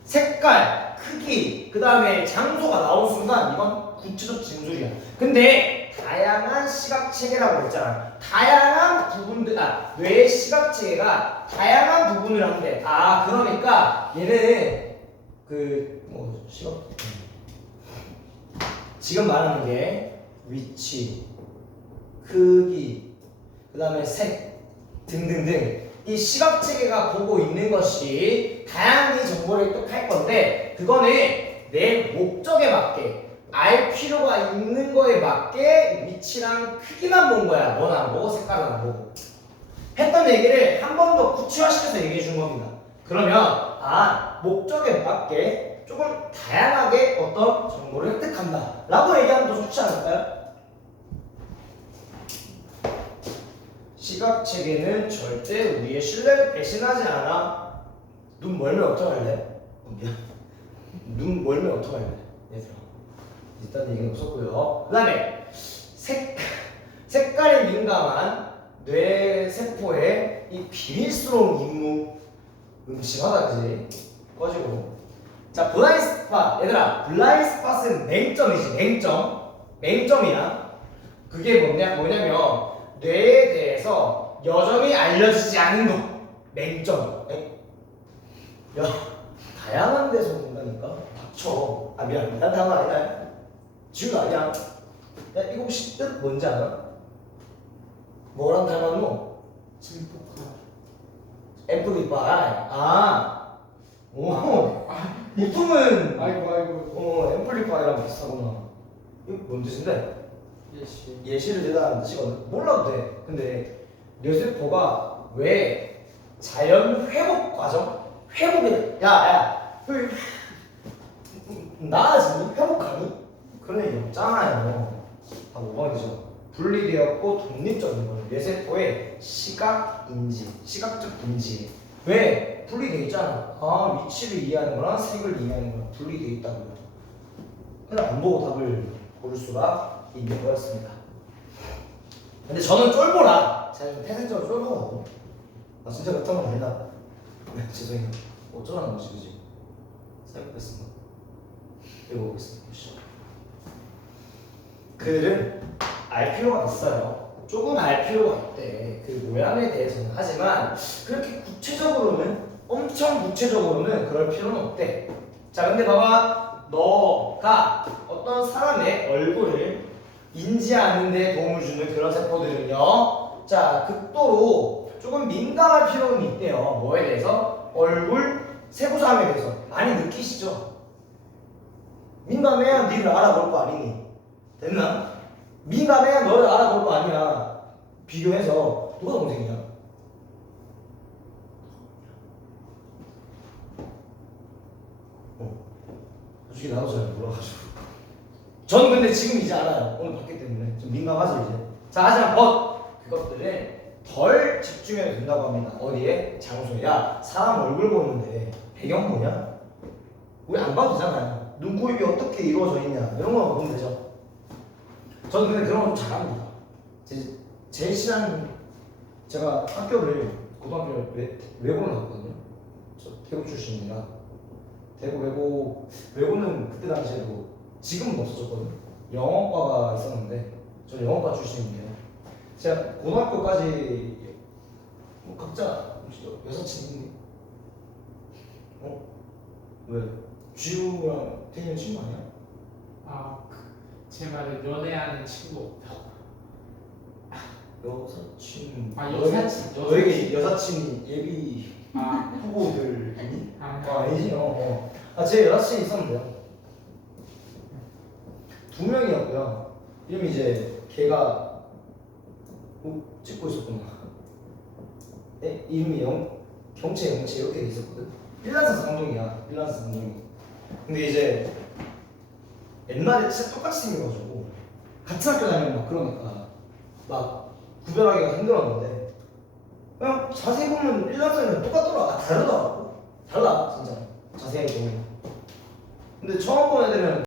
색깔, 크기, 그 다음에 장소가 나온 순간 이건 구체적 진술이야. 근데 다양한 시각 체계라고 했잖아. 다양한 부분들, 뇌의 시각 체계가 다양한 부분을 한대. 그러니까 얘는 시각 지금 말하는 게 위치, 크기, 그 다음에 색 등등등 이 시각 체계가 보고 있는 것이 다양한 정보를 획득할 건데 그거는 내 목적에 맞게 알 필요가 있는 거에 맞게 위치랑 크기만 본 거야. 넌 안 보고 색깔은 안 보고 했던 얘기를 한 번 더 구체화시켜서 얘기해 준 겁니다. 그러면 목적에 맞게 조금 다양하게 어떤 정보를 획득한다 라고 얘기하면 더 좋지 않을까요? 시각 체계는 절대 우리의 신뢰를 배신하지 않아. 눈 멀면 어떡할래? 미안. 눈 멀면 어떡할래? 얘들아. 일단 얘기는 없었고요. 그 다음에 색깔에 민감한 뇌 세포의 이 비밀스러운 임무. 심하다 그지? 꺼지고. 자, 블라인드 스팟. 얘들아, 블라인드 스팟은 맹점이지. 맹점이야. 그게 뭐냐면 뇌에 대해서 여전히 알려지지 않은 것. 맹점. 야, 다양한 데서 본다니까. 닥쳐. 미안. 난 다음 아니다. 지금 아니야. 야, 이거 혹시 뜻 뭔지 알아? 뭐랑 닮았노? 증폭화. 앰플리파이. 보통은 아이고. 앰플리파이랑 비슷하구나. 이거 뭔 뜻인데? 예시를 대단한 뜻이거든. 몰라도 돼. 근데 뇌세포가 왜 자연 회복 과정? 나아지니? 회복하니? 그런 얘기 없잖아요. 다 5번이죠. 분리되었고 독립적인 거예요. 뇌세포의 시각 인지, 시각적 인지. 왜? 분리돼 있잖아. 위치를 이해하는 거랑 색을 이해하는 거랑 분리돼 있다고요. 그냥 안 보고 답을 고를 수가 있는 거였습니다. 근데 저는 쫄보라. 제가 태생적으로 쫄보거든요. 진짜 그렇단 건 아니다. 죄송해요. 어쩌라는 거지, 그지? 생각했습니다. 읽어보겠습니다. 그들은 알 필요가 있어요. 조금 알 필요가 있대. 그 모양에 대해서는. 하지만 그렇게 엄청 구체적으로는 그럴 필요는 없대. 자, 근데 봐봐. 너가 어떤 사람의 얼굴을 인지하는 데 도움을 주는 그런 세포들은요. 자, 극도로 조금 민감할 필요는 있대요. 뭐에 대해서? 얼굴 세부사항에 대해서. 많이 느끼시죠? 민감해야 니를 알아볼 거 아니니? 됐나? 민감해야 너를 알아볼 거 아니야. 비교해서 누가 동생이야? 솔직히 나도 잘 몰라가지고. 저는 근데 지금 이제 알아요. 오늘 봤기 때문에 좀 민감하죠 이제. 자, 하지만 그것들은 덜 집중해도 된다고 합니다. 어디에? 장소야. 사람 얼굴 보는데 배경 뭐냐? 우리 안 봐도 되잖아요. 눈, 코, 입이 어떻게 이루어져 있냐 이런 거 보면 되죠. 저는 근데 그런 거 좀 잘합니다. 제일 친한 제가 고등학교를 외고를 나왔거든요. 저 대구 출신이라 외고는 그때 당시에도 지금은 없어졌거든요. 영어과가 있었는데 저 영어과 출신인데요. 제가 고등학교까지 각자 여사친이 왜? 지우랑 태희는 친구 아니야? 제 말은 연애하는 친구 없다고. 여사친. 여사친. 너에게 여사친 예비 후보들이니? 아니지. 제 여사친이 있었는데요. 2명이었고요. 이름이 이제 걔가 찍고 있었구나. 이름이 경채 이렇게 돼 있었거든. 필란스 상종이야. 근데 이제 옛날에 진짜 똑같이 생겨가지고 같은 학교 다니면 막 그러니까 막 구별하기가 힘들었는데 그냥 자세히 보면 일반성이랑 똑같더라. 아, 다르더라고. 달라 진짜 자세히 보면. 근데 처음 본 애들은